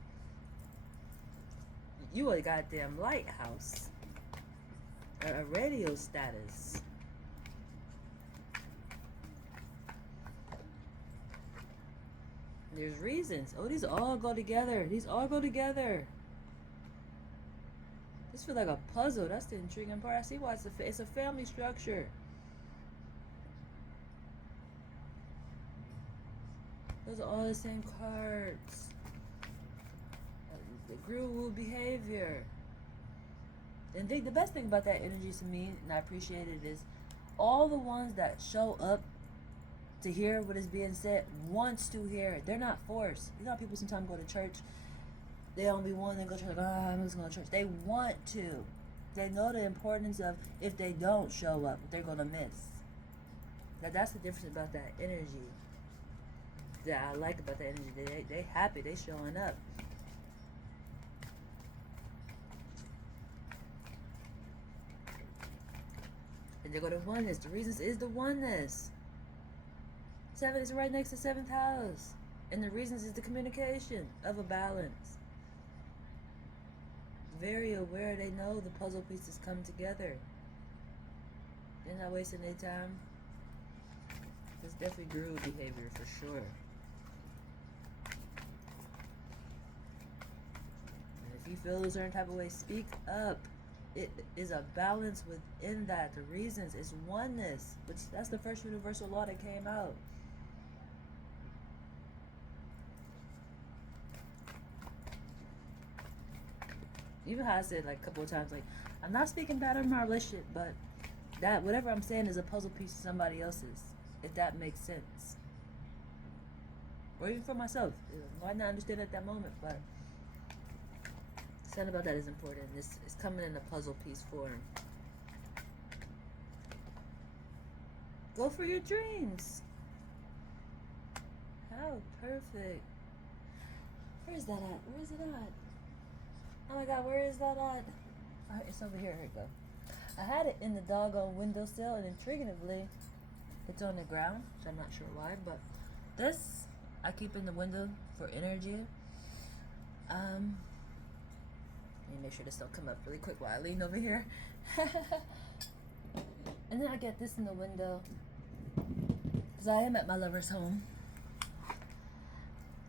You a goddamn lighthouse. A radio status. There's reasons. Oh, these all go together. These all go together. This feels like a puzzle. That's the intriguing part. I see why it's a family structure. Those are all the same cards. The guru behavior. And the best thing about that energy to me, and I appreciate it, is all the ones that show up to hear what is being said wants to hear it. They're not forced. You know how people sometimes go to church, they don't be wanting to go to church, like, oh, I'm just going to church. They want to. They know the importance of if they don't show up, they're going to miss. That's the difference about that energy that I like about that energy. They happy. They showing up. And they go to oneness. The reasons is the oneness. 7 is right next to 7th house. And the reasons is the communication of a balance. Very aware, they know the puzzle pieces come together. They're not wasting their time. It's definitely guru behavior for sure. And if you feel a certain type of way, speak up. It is a balance within that. The reasons is oneness, which that's the first universal law that came out. Even how I said like a couple of times, like, I'm not speaking bad on my relationship, but that whatever I'm saying is a puzzle piece to somebody else's, if that makes sense. Or even for myself. Might not understand at that moment, but something about that is important. It's coming in a puzzle piece form. Go for your dreams. How perfect. Where's that at? Where's it at? Oh my god, where is that at? Oh, it's over here. Here we go. I had it in the doggone windowsill, and intriguingly, it's on the ground, so I'm not sure why, but this I keep in the window for energy. Let me make sure this don't come up really quick while I lean over here. And then I get this in the window, because I am at my lover's home.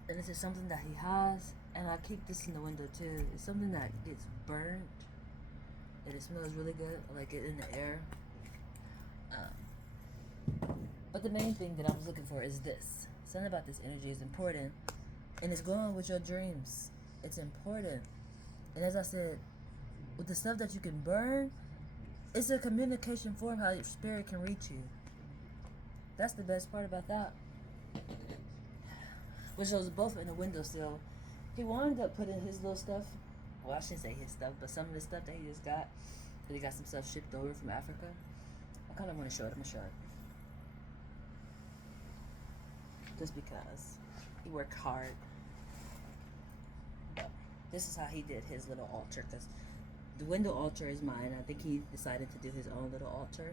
And this is something that he has. And I keep this in the window too. It's something that gets burnt. And it smells really good. I like it in the air. But the main thing that I was looking for is this. Something about this energy is important, and it's going with your dreams. It's important. And as I said, with the stuff that you can burn, it's a communication form how your spirit can reach you. That's the best part about that. Which shows both in the windowsill. He wound up putting his little stuff. Well, I shouldn't say his stuff, but some of the stuff that he just got. That he got some stuff shipped over from Africa. I kind of want to show it. I'm going to show it. Just because he worked hard. But this is how he did his little altar. Because the window altar is mine. I think he decided to do his own little altar.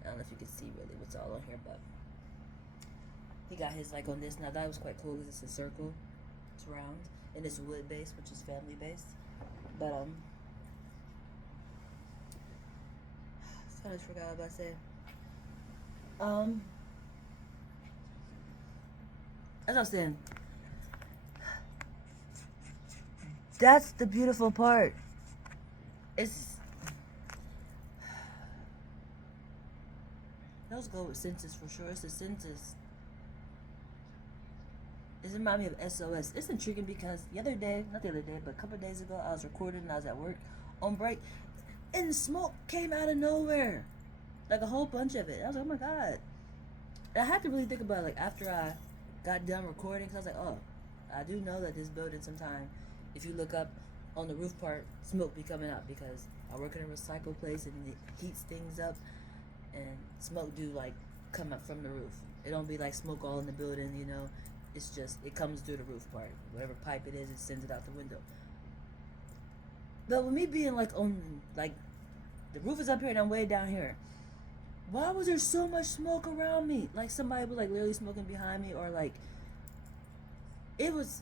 I don't know if you can see really what's all on here, but he got his like on this. Now that was quite cool because it's a circle. It's round. And it's wood based, which is family based. But I just forgot what I was about to say. As I was saying, that's the beautiful part. Those go with census for sure. It's the census. It reminds me of SOS. It's intriguing because the other day, not the other day, but a couple of days ago, I was recording and I was at work on break, and smoke came out of nowhere, like a whole bunch of it. I was like, oh my god. And I had to really think about it, like after I got done recording, because I was like, oh, I do know that this building sometime, if you look up on the roof part, smoke be coming out because I work in a recycle place and it heats things up, and smoke do like come up from the roof. It don't be like smoke all in the building, you know. It's just, it comes through the roof part. Whatever pipe it is, it sends it out the window. But with me being like on, like, the roof is up here and I'm way down here. Why was there so much smoke around me? Like somebody was like literally smoking behind me, or like, it was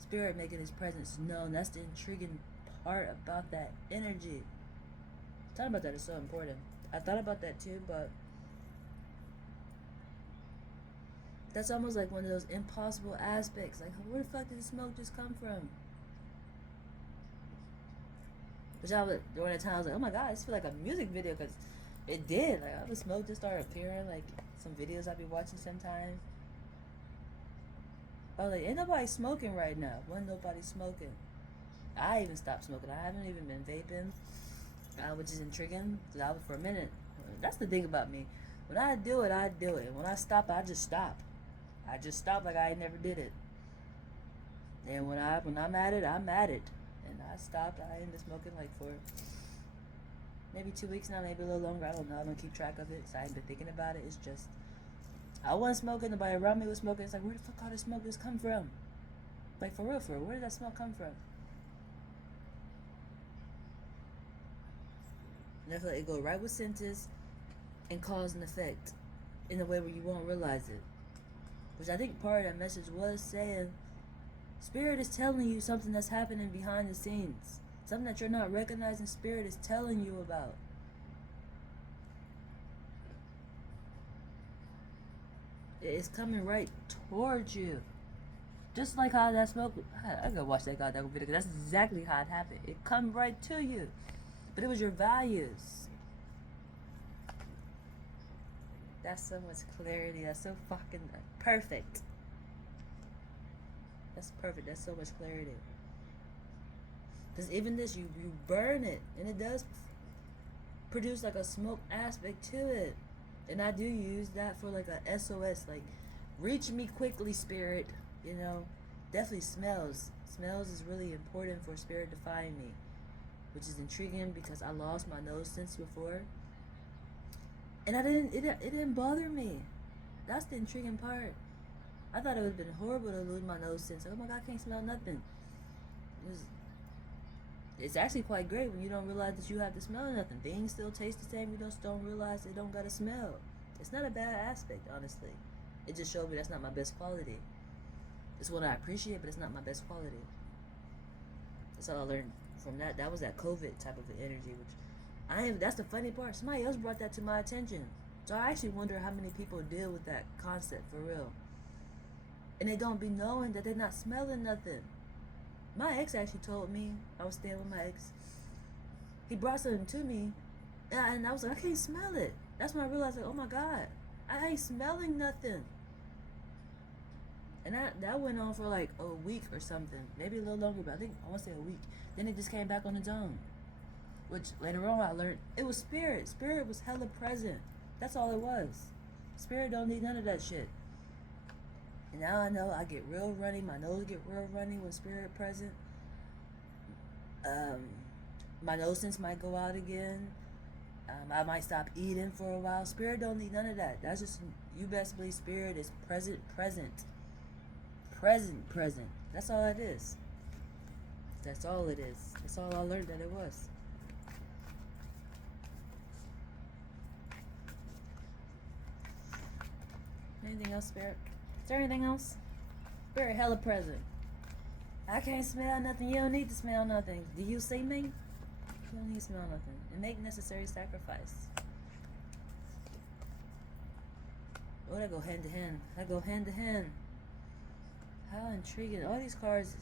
spirit making his presence known. That's the intriguing part about that energy. Talking about that is so important. I thought about that too, but that's almost like one of those impossible aspects. Like, where the fuck did the smoke just come from? Which I was, during that time, I was like, oh my god, this feels like a music video, because it did. Like, all the smoke just started appearing, like some videos I'd be watching sometimes. I was like, ain't nobody smoking right now. Wasn't nobody smoking. I even stopped smoking. I haven't even been vaping, which is intriguing, because I was for a minute. That's the thing about me. When I do it, I do it. When I stop, I just stop. I just stop like I never did it. And when I'm at it, I'm at it. And I stopped. I ended smoking like for maybe 2 weeks now, maybe a little longer. I don't know. I don't keep track of it, so I ain't been thinking about it. It's just, I wasn't smoking. Nobody around me was smoking. It's like, where the fuck all this smoke just come from? Like, for real, where did that smoke come from? And I feel like it go right with sentence and cause and effect in a way where you won't realize it. Which I think part of that message was saying, Spirit is telling you something that's happening behind the scenes. Something that you're not recognizing, Spirit is telling you about. It's coming right towards you. Just like how that smoke, I gotta watch that goddamn video, because that's exactly how it happened. It come right to you. But it was your values. That's so much clarity. That's so fucking perfect. That's perfect. That's so much clarity. Because even this, you burn it, and it does produce like a smoke aspect to it. And I do use that for like a SOS, like, reach me quickly, Spirit. You know, definitely smells. Smells is really important for Spirit to find me, which is intriguing because I lost my nose sense before. And it didn't bother me. That's the intriguing part. I thought it would have been horrible to lose my nose sense. Oh my god, I can't smell nothing. It's actually quite great when you don't realize that you have to smell nothing. Things still taste the same. You just don't realize they don't gotta smell. It's not a bad aspect, honestly. It just showed me that's not my best quality. It's what I appreciate, but it's not my best quality. That's all I learned from that. That was that COVID type of energy, which that's the funny part. Somebody else brought that to my attention. So I actually wonder how many people deal with that concept for real. And they don't be knowing that they're not smelling nothing. My ex actually told me, I was staying with my ex, he brought something to me, And I was like, I can't smell it. That's when I realized, like, oh my God, I ain't smelling nothing. And that went on for like a week or something, maybe a little longer, but I think I want to say a week. Then it just came back on its own. Which later on I learned it was spirit. Spirit was hella present. That's all it was. Spirit don't need none of that shit. And now I know I get real runny. My nose get real runny when spirit present. Um, my nose sense might go out again. I might stop eating for a while. Spirit don't need none of that. That's just, you best believe spirit is present. That's all it is. That's all it is. That's all I learned that it was. Anything else, Spirit? Is there anything else? Spirit hella present. I can't smell nothing. You don't need to smell nothing. Do you see me? You don't need to smell nothing. And make necessary sacrifice. Oh, that go hand to hand. That go hand to hand. How intriguing. All these cards,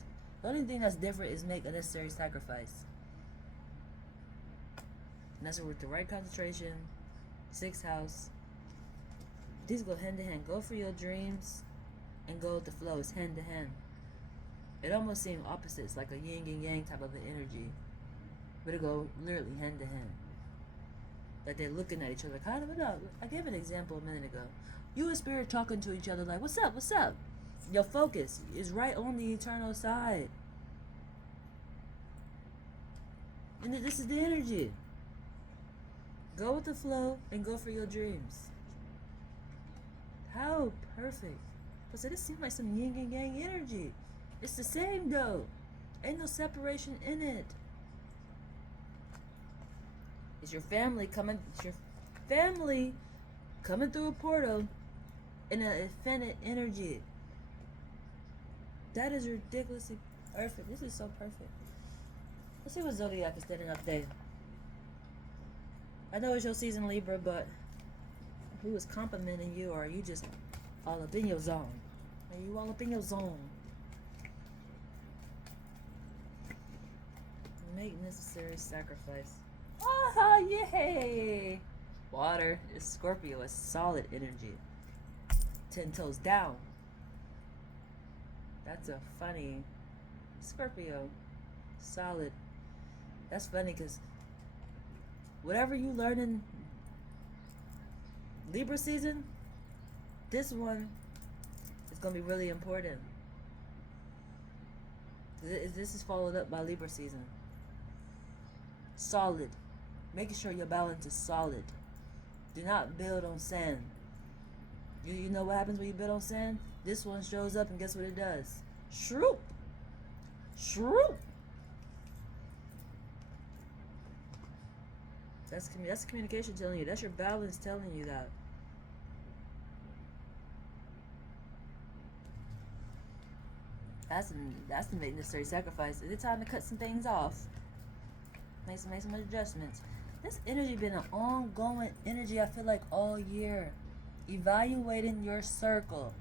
the only thing that's different is make a necessary sacrifice. And that's with the right concentration. 6th house. These go hand to hand. Go for your dreams and go with the flow. It's hand to hand. It almost seems opposites, like a yin and yang type of an energy. But it go literally hand to hand. Like they're looking at each other. Kind of, no, I gave an example a minute ago. You and spirit talking to each other like, what's up, what's up? Your focus is right on the eternal side. And this is the energy. Go with the flow and go for your dreams. How perfect. But so this seems like some yin and yang energy. It's the same though. Ain't no separation in it. It's your family coming. It's your family coming through a portal in an infinite energy. That is ridiculously perfect. This is so perfect. Let's see what zodiac is standing up there. I know it's your season, Libra, but who is complimenting you, or are you just all up in your zone? Are you all up in your zone? Make necessary sacrifice. Ah, yay! Water is Scorpio, is solid energy. 10 toes down. That's a funny Scorpio. Solid. That's funny because whatever you learn in Libra season, this one is going to be really important. This is followed up by Libra season. Solid. Making sure your balance is solid. Do not build on sand. You know what happens when you build on sand? This one shows up and guess what it does? Shroop. Shroop. That's communication telling you. That's your balance telling you that. That's the necessary sacrifice. It's time to cut some things off. Make some adjustments. This energy been an ongoing energy, I feel like, all year. Evaluating your circle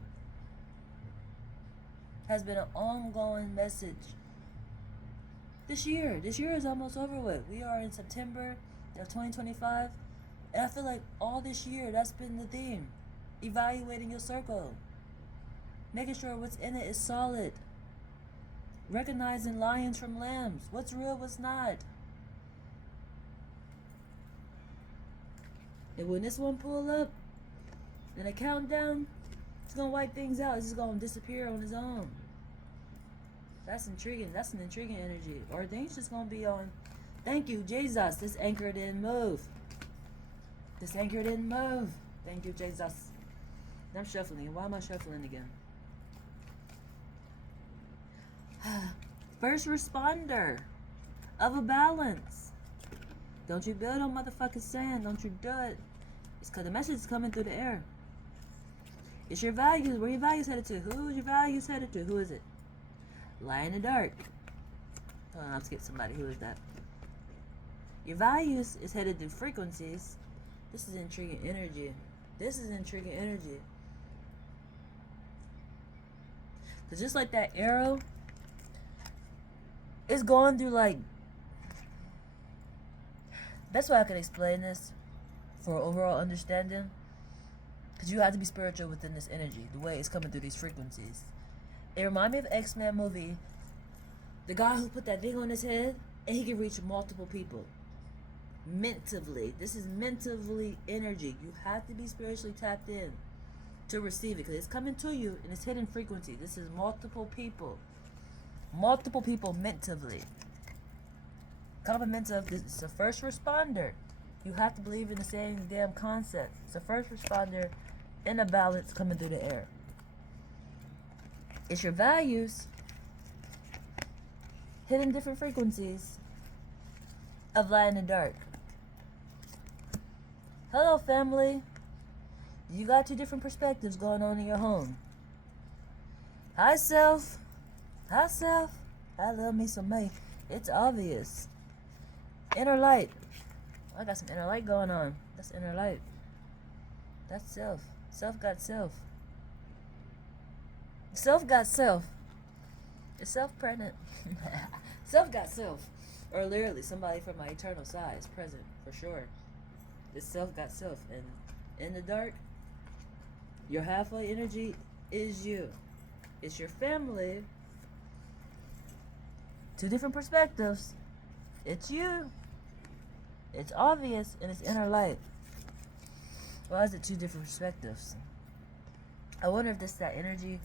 has been an ongoing message. This year is almost over with. We are in September of 2025. And I feel like all this year, that's been the theme. Evaluating your circle. Making sure what's in it is solid. Recognizing lions from lambs. What's real, what's not. And when this one pull up, and a countdown, it's going to wipe things out. It's just going to disappear on its own. That's intriguing. That's an intriguing energy. Or things just going to be on. Thank you, Jesus. This anchor didn't move. This anchor didn't move. Thank you, Jesus. I'm shuffling. Why am I shuffling again? First responder of a balance. Don't you build on motherfucking sand. Don't you do it. It's because the message is coming through the air. It's your values. Where your values headed to? Who's your values headed to? Who is it? Light in the dark. Hold on, I'll skip somebody. Who is that? Your values is headed to frequencies. This is intriguing energy. This is intriguing energy. Because just like that arrow, it's going through like Best way I can explain this for overall understanding, because you have to be spiritual within this energy, the way it's coming through these frequencies. It reminded me of the X-Men movie. The guy who put that thing on his head, and he can reach multiple people. Mentally. This is mentally energy. You have to be spiritually tapped in to receive it, because it's coming to you in its hidden frequency. This is multiple people. Multiple people mentally. Compliments of this. It's a first responder. You have to believe in the same damn concept. It's a first responder in a balance coming through the air. It's your values hitting different frequencies of light and dark. Hello, family. You got two different perspectives going on in your home. Hi, self. Hi, self. I love me some me. It's obvious. Inner light. I got some inner light going on. That's inner light. That's self. Self got self. Self got self. Is self pregnant? Self got self. Or literally somebody from my eternal side is present for sure. This self got self. And in the dark, your halfway energy is you. It's your family. Two different perspectives. It's you. It's obvious, and it's inner light. Why is it two different perspectives? I wonder if this that energy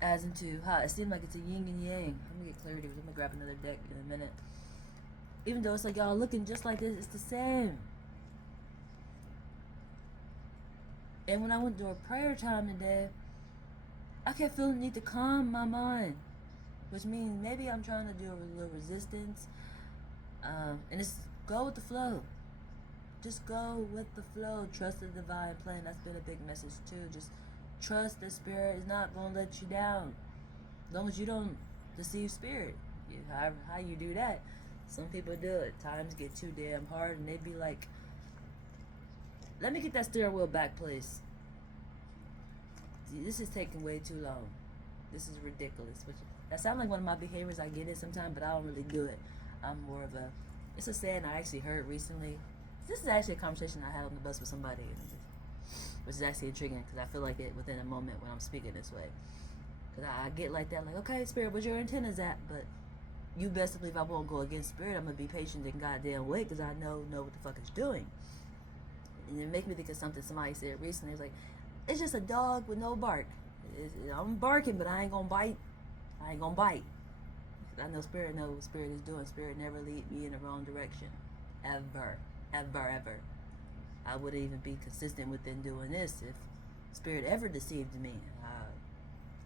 as into how it seems like it's a yin and yang. I'm gonna get clarity. I'm gonna grab another deck in a minute. Even though it's like y'all looking just like this, it's the same. And when I went to a prayer time today, I kept feeling the need to calm my mind, which means maybe I'm trying to do a little resistance. And it's go with the flow. Just go with the flow. Trust the divine plan. That's been a big message too. Just trust that spirit is not gonna let you down, as long as you don't deceive spirit. How you do that? Some people do it. Times get too damn hard, and they be like, "Let me get that steering wheel back, please. This is taking way too long. This is ridiculous." Which that sounds like one of my behaviors. I get it sometimes, but I don't really do it. I'm more of a. It's a saying I actually heard recently. This is actually a conversation I had on the bus with somebody, which is actually intriguing because I feel like it within a moment when I'm speaking this way. Because I get like that, like, okay, spirit, where's your antennas at? But you best believe I won't go against spirit. I'm going to be patient and goddamn wait because I know what the fuck it's doing. And it makes me think of something somebody said recently. It's like, it's just a dog with no bark. I'm barking, but I ain't going to bite. I ain't going to bite. I know spirit knows what spirit is doing. Spirit never lead me in the wrong direction. Ever. Ever, ever. I wouldn't even be consistent within doing this if spirit ever deceived me.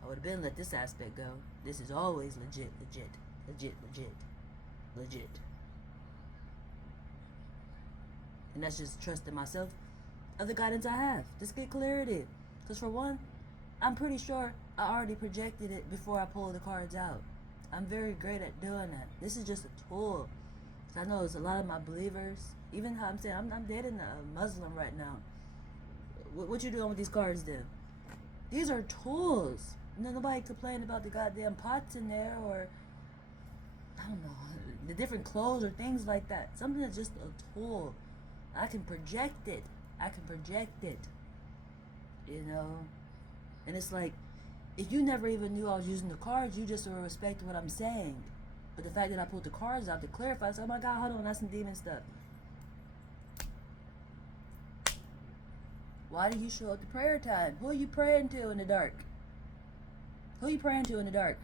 I would have been let this aspect go. This is always legit, legit, legit, legit, legit. And that's just trusting myself of the guidance I have. Just get clarity. Because for one, I'm pretty sure I already projected it before I pulled the cards out. I'm very great at doing that. This is just a tool. I know there's a lot of my believers, even how I'm saying, I'm dating a Muslim right now. What you doing with these cards then? These are tools. Nobody complained about the goddamn pots in there or, I don't know, the different clothes or things like that. Something that's just a tool. I can project it. I can project it. You know? And it's like, if you never even knew I was using the cards, you just sort of respect what I'm saying. But the fact that I pulled the cards out to clarify, so, oh my God, hold on, that's some demon stuff. Why do you show up to prayer time? Who are you praying to in the dark? Who are you praying to in the dark?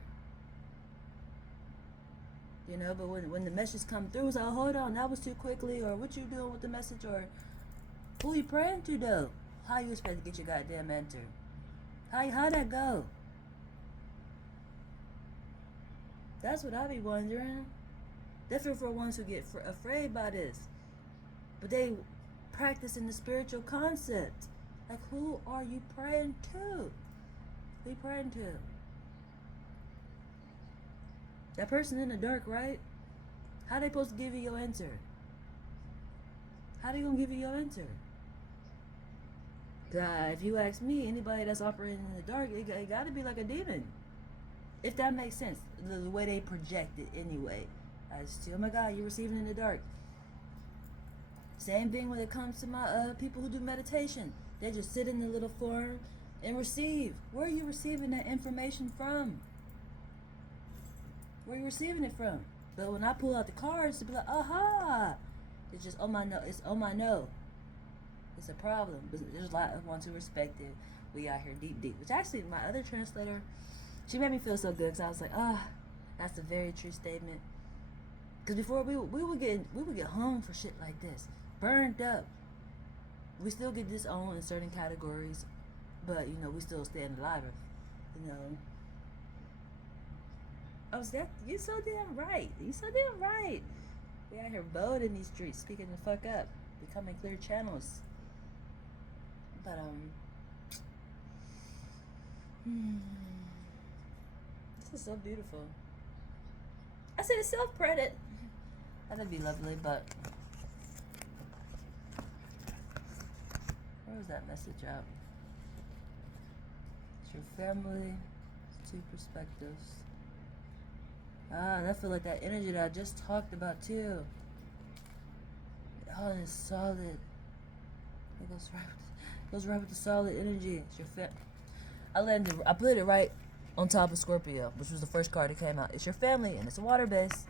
You know, but when the message come through, it's like, oh, hold on, that was too quickly, or what you doing with the message, or who are you praying to though? How you expect to get your goddamn answer? How'd that go? That's what I be wondering. Different for ones who get afraid by this. But they practice in the spiritual concept. Like, who are you praying to? Who you praying to? That person in the dark, right? How they supposed to give you your answer? How they gonna give you your answer? If you ask me, anybody that's operating in the dark, it gotta be like a demon. If that makes sense, the way they project it anyway. As to, oh my God, you're receiving in the dark. Same thing when it comes to my people who do meditation. They just sit in the little forum and receive. Where are you receiving that information from? Where are you receiving it from? But when I pull out the cards to be like, aha, it's just, oh my no, it's oh my no. It's a problem. There's a lot of ones who respect it. We out here deep, deep. Which actually, my other translator, she made me feel so good because I was like, that's a very true statement. Because before we would get hung for shit like this, burned up. We still get disowned in certain categories, but you know we still stand alive. You know. You so damn right. You so damn right. We out here bold in these streets, speaking the fuck up, becoming clear channels. But this is so beautiful. I said it's self-credit. That'd be lovely, but where was that message out? It's your family, it's 2 perspectives. And I feel like that energy that I just talked about too. Oh, it's solid. It goes right with the solid energy. It's your I put it right on top of Scorpio, which was the first card that came out. It's your family, and it's a water base.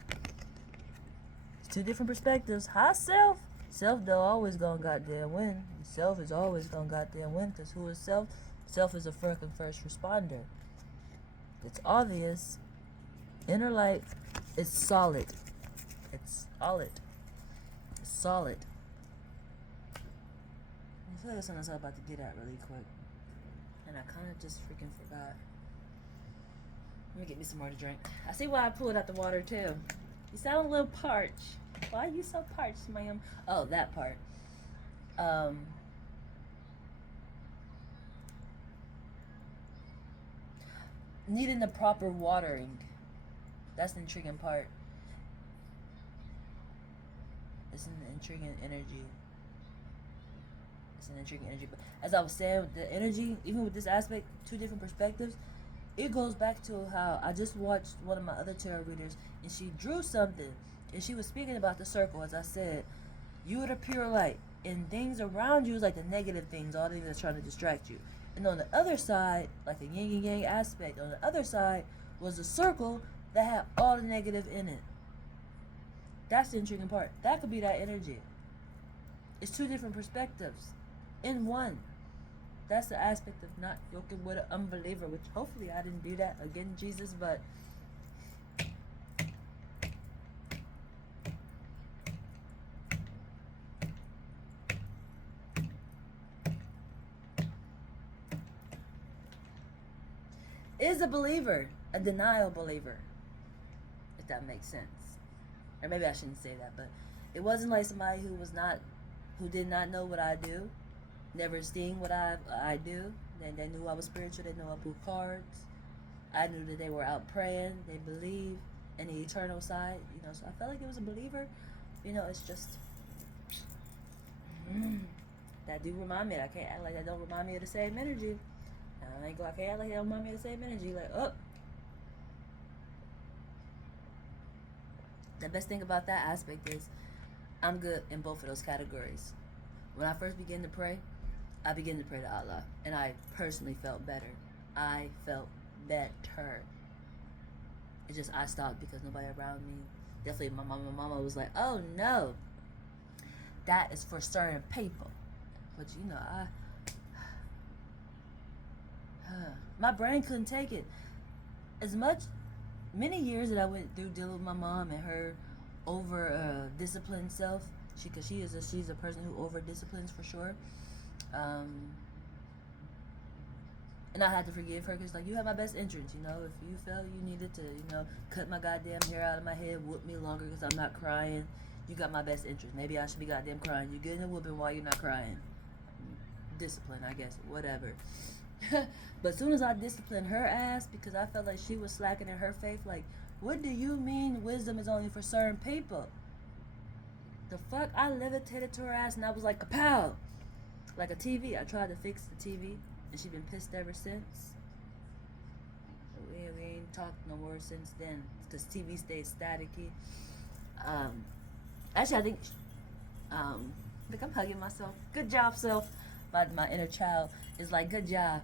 It's 2 different perspectives. High self. Self, though, always gonna goddamn win. Self is always gonna goddamn win, because who is self? Self is a fucking first responder. It's obvious. Inner light is solid. It's solid. It's solid. I feel like that's something I was about to get at really quick. And I kind of just freaking forgot. Let me get me some more to drink. I see why I pulled out the water too. You sound a little parched. Why are you so parched, ma'am? Oh, that part. Needing the proper watering. That's the intriguing part. It's an intriguing energy. It's an intriguing energy. But as I was saying, the energy, even with this aspect, 2 different perspectives, it goes back to how I just watched one of my other tarot readers, and she drew something, and she was speaking about the circle. As I said, you are the pure light, and things around you is like the negative things, all the things that's trying to distract you. And on the other side, like the yin and yang aspect, on the other side was a circle that had all the negative in it. That's the intriguing part. That could be that energy. It's 2 different perspectives in one. That's the aspect of not yoking with an unbeliever, which hopefully I didn't do that again, Jesus, but is a believer a denial believer, if that makes sense. Or maybe I shouldn't say that, but it wasn't like somebody who did not know what I do, never seen what I do. They knew I was spiritual. They knew I pulled cards. I knew that they were out praying. They believe in the eternal side, So I felt like it was a believer. It's just that do remind me. I can't act like that don't remind me of the same energy. I can't act like that don't remind me of the same energy. The best thing about that aspect is I'm good in both of those categories. When I first began to pray, I began to pray to Allah, and I personally felt better. I felt better. It's just I stopped because nobody around me. Definitely my mama was like, oh no, that is for certain people. But my brain couldn't take it. Many years that I went through dealing with my mom and her over disciplined self, because she's a person who over disciplines for sure. And I had to forgive her because, you have my best interest, If you felt you needed to, cut my goddamn hair out of my head, whoop me longer because I'm not crying, you got my best interest. Maybe I should be goddamn crying. You're getting a whooping while you're not crying. Discipline, I guess, whatever. But as soon as I disciplined her ass because I felt like she was slacking in her faith, what do you mean wisdom is only for certain people? The fuck? I levitated to her ass and I was like, kapow! Like a TV. I tried to fix the TV and she been pissed ever since. We ain't talked no more since then because TV stayed staticky. Actually, I think Like I'm hugging myself. Good job, self. My inner child is like, good job.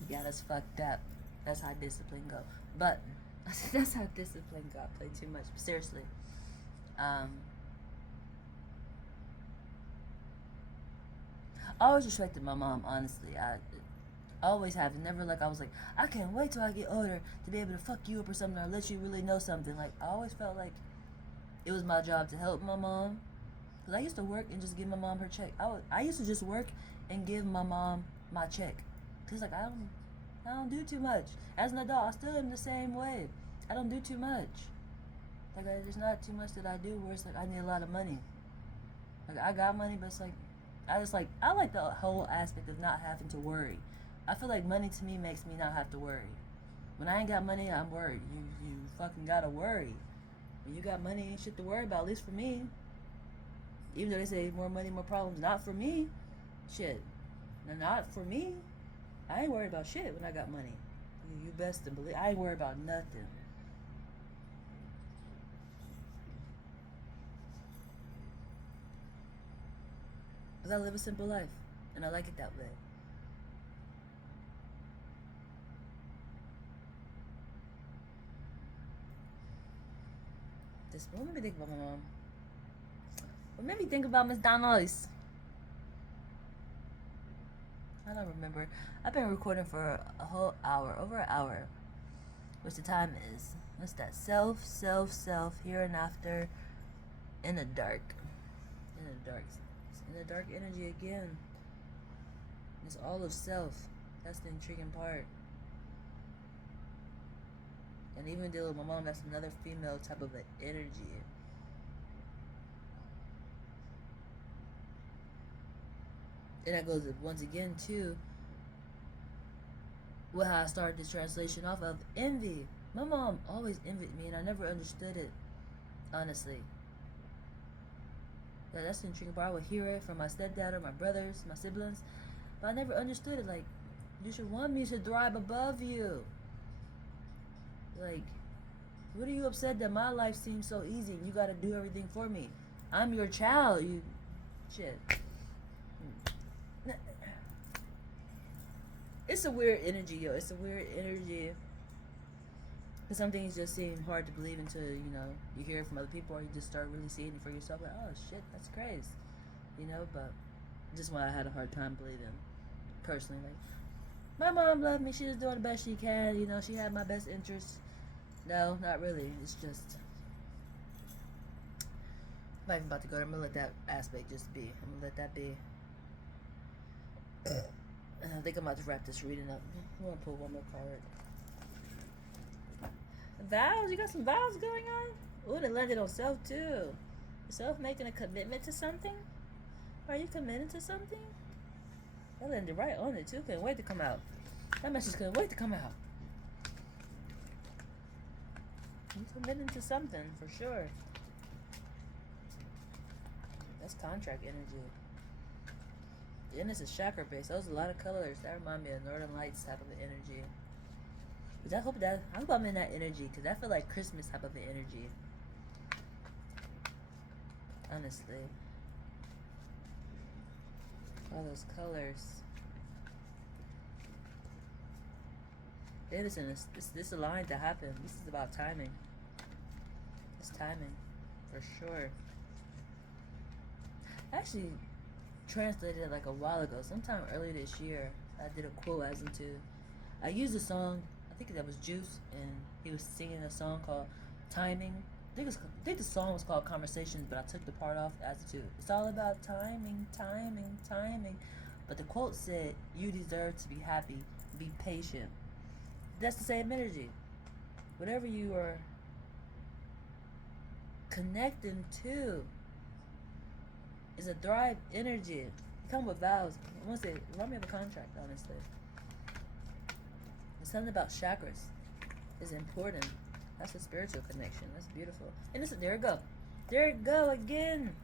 You got us fucked up. That's how discipline go. But that's how discipline go. I play too much. Seriously. Um, I always respected my mom, honestly. I always have. Never like I was like, I can't wait till I get older to be able to fuck you up or something or let you really know something. Like, I always felt like it was my job to help my mom. Because I used to work and just give my mom her check. I used to just work and give my mom my check. Because, like, I don't do too much. As an adult, I still am the same way. I don't do too much. Like, there's not too much that I do where it's like I need a lot of money. Like, I got money, but it's like, I like the whole aspect of not having to worry. I feel like money to me makes me not have to worry. When I ain't got money, I'm worried. You fucking gotta worry. When you got money, ain't shit to worry about, at least for me. Even though they say more money, more problems. Not for me. Shit. Not for me. I ain't worried about shit when I got money. You best to believe. I ain't worried about nothing. Because I live a simple life. And I like it that way. What made me think about my mom? What made me think about Miss Donalds? I don't remember. I've been recording for a whole hour, over an hour, which the time is. What's that? Self, here and after, in the dark. In the dark energy again. It's all of self. That's the intriguing part. And even dealing with my mom, that's another female type of an energy. And that goes once again too with how I started this translation off of envy. My mom always envied me, and I never understood it, honestly. That's the intriguing part. I would hear it from my stepdad or my brothers, my siblings, but I never understood it. Like, you should want me to thrive above you. Like, what are you upset that my life seems so easy and you gotta do everything for me? I'm your child. You shit. It's a weird energy, yo. It's a weird energy. Because some things just seem hard to believe until, you hear it from other people or you just start really seeing it for yourself. Like, oh, shit, that's crazy. But just why I had a hard time believing, personally. Like, my mom loved me. She was doing the best she can. She had my best interests. No, not really. It's just, I'm not even about to go there. I'm going to let that aspect just be. I'm going to let that be. I think I'm about to wrap this reading up. I'm going to pull one more card. Vows? You got some vows going on? Ooh, they landed on self too. Self making a commitment to something? Are you committed to something? That landed right on it too. Couldn't wait to come out. That message couldn't wait to come out. You committing to something for sure. That's contract energy. And it's a chakra base. Those are a lot of colors. That remind me of Northern Lights type of energy. I hope I'm in that energy, because I feel like Christmas type of an energy. Honestly. All those colors. This aligned to happen. This is about timing. It's timing. For sure. I actually translated it like a while ago. Sometime earlier this year. I did a quote as into... I used a song... I think that was Juice, and he was singing a song called Timing. I think the song was called Conversations, but I took the part off as to it's all about timing. But the quote said, you deserve to be happy, be patient. That's the same energy. Whatever you are connecting to is a thrive energy. You come with vows. I want to say, remind me of a contract, honestly. Something about chakras is important. That's a spiritual connection. That's beautiful. And there it go. There it go again.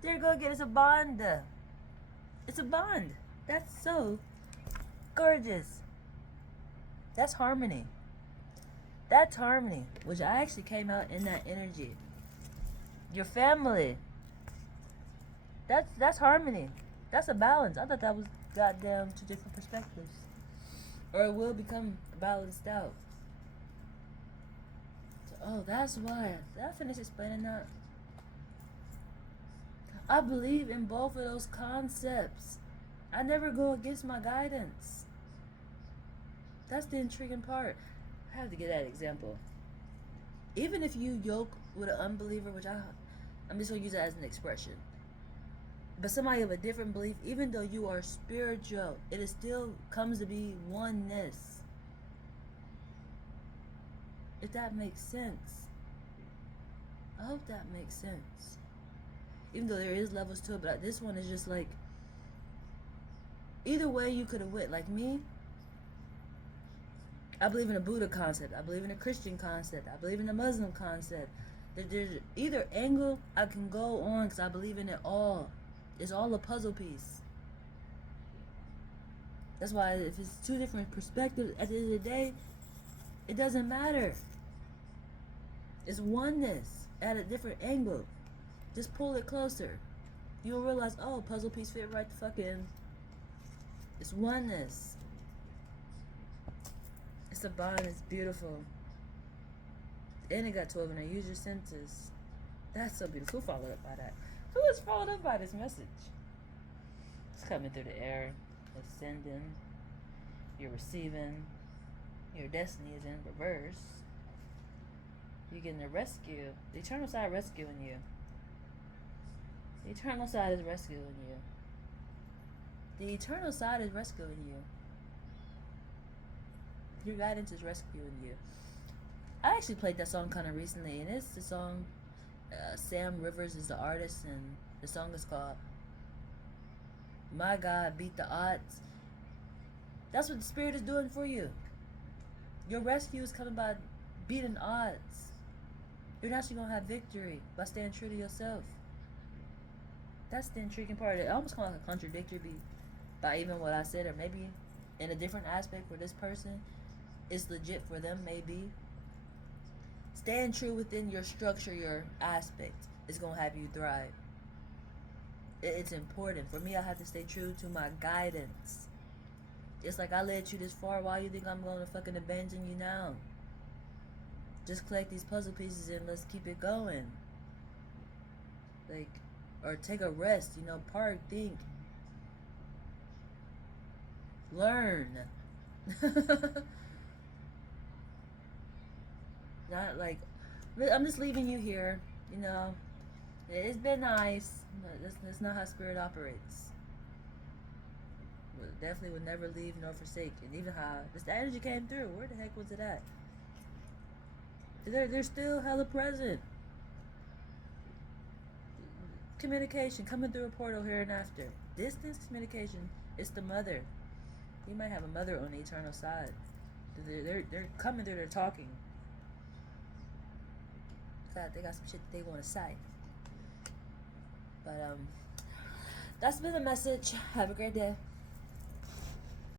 There it go again. It's a bond. It's a bond. That's so gorgeous. That's harmony. That's harmony. Which I actually came out in that energy. Your family. That's harmony. That's a balance. I thought that was goddamn two different perspectives. Or it will become balanced out. So, oh, that's why. Did I finish explaining that? I believe in both of those concepts. I never go against my guidance. That's the intriguing part. I have to get that example. Even if you yoke with an unbeliever, which I'm just gonna use that as an expression. But somebody of a different belief, even though you are spiritual, it is still comes to be oneness. If that makes sense. I hope that makes sense. Even though there is levels to it, but this one is just like, either way you could have went. Like me, I believe in a Buddha concept. I believe in a Christian concept. I believe in a Muslim concept. There's either angle I can go on because I believe in it all. It's all a puzzle piece. That's why if it's two different perspectives, at the end of the day, it doesn't matter. It's oneness at a different angle. Just pull it closer. You'll realize, oh, puzzle piece fit right the fuck in. It's oneness. It's a bond. It's beautiful. And it got 12 in there. Use your senses. That's so beautiful. Who followed up by that? Who is followed up by this message? It's coming through the air. Ascending. You're receiving. Your destiny is in reverse. You're getting a rescue. The eternal side rescuing you. The eternal side is rescuing you. The eternal side is rescuing you. Your guidance is rescuing you. I actually played that song kind of recently, and it's the song, Sam Rivers is the artist, and the song is called My God Beat the Odds. That's what the Spirit is doing for you. Your rescue is coming by beating odds. You're actually going to have victory by staying true to yourself. That's the intriguing part. It almost kind of like a contradictory by even what I said, or maybe in a different aspect for this person. It's legit for them, maybe. Staying true within your structure, your aspect, is going to have you thrive. It's important. For me, I have to stay true to my guidance. Just like I led you this far, why you think I'm going to fucking abandon you now? Just collect these puzzle pieces and let's keep it going. Like, or take a rest, park, think. Learn. Not like, I'm just leaving you here, It's been nice. That's not how Spirit operates. But definitely would never leave nor forsake. And even how this energy came through, where the heck was it at? They're still hella present. Communication coming through a portal here and after. Distance communication. It's the mother. You might have a mother on the eternal side. They're coming through. They're talking. They got some shit that they want to say. But that's been the message. Have a great day.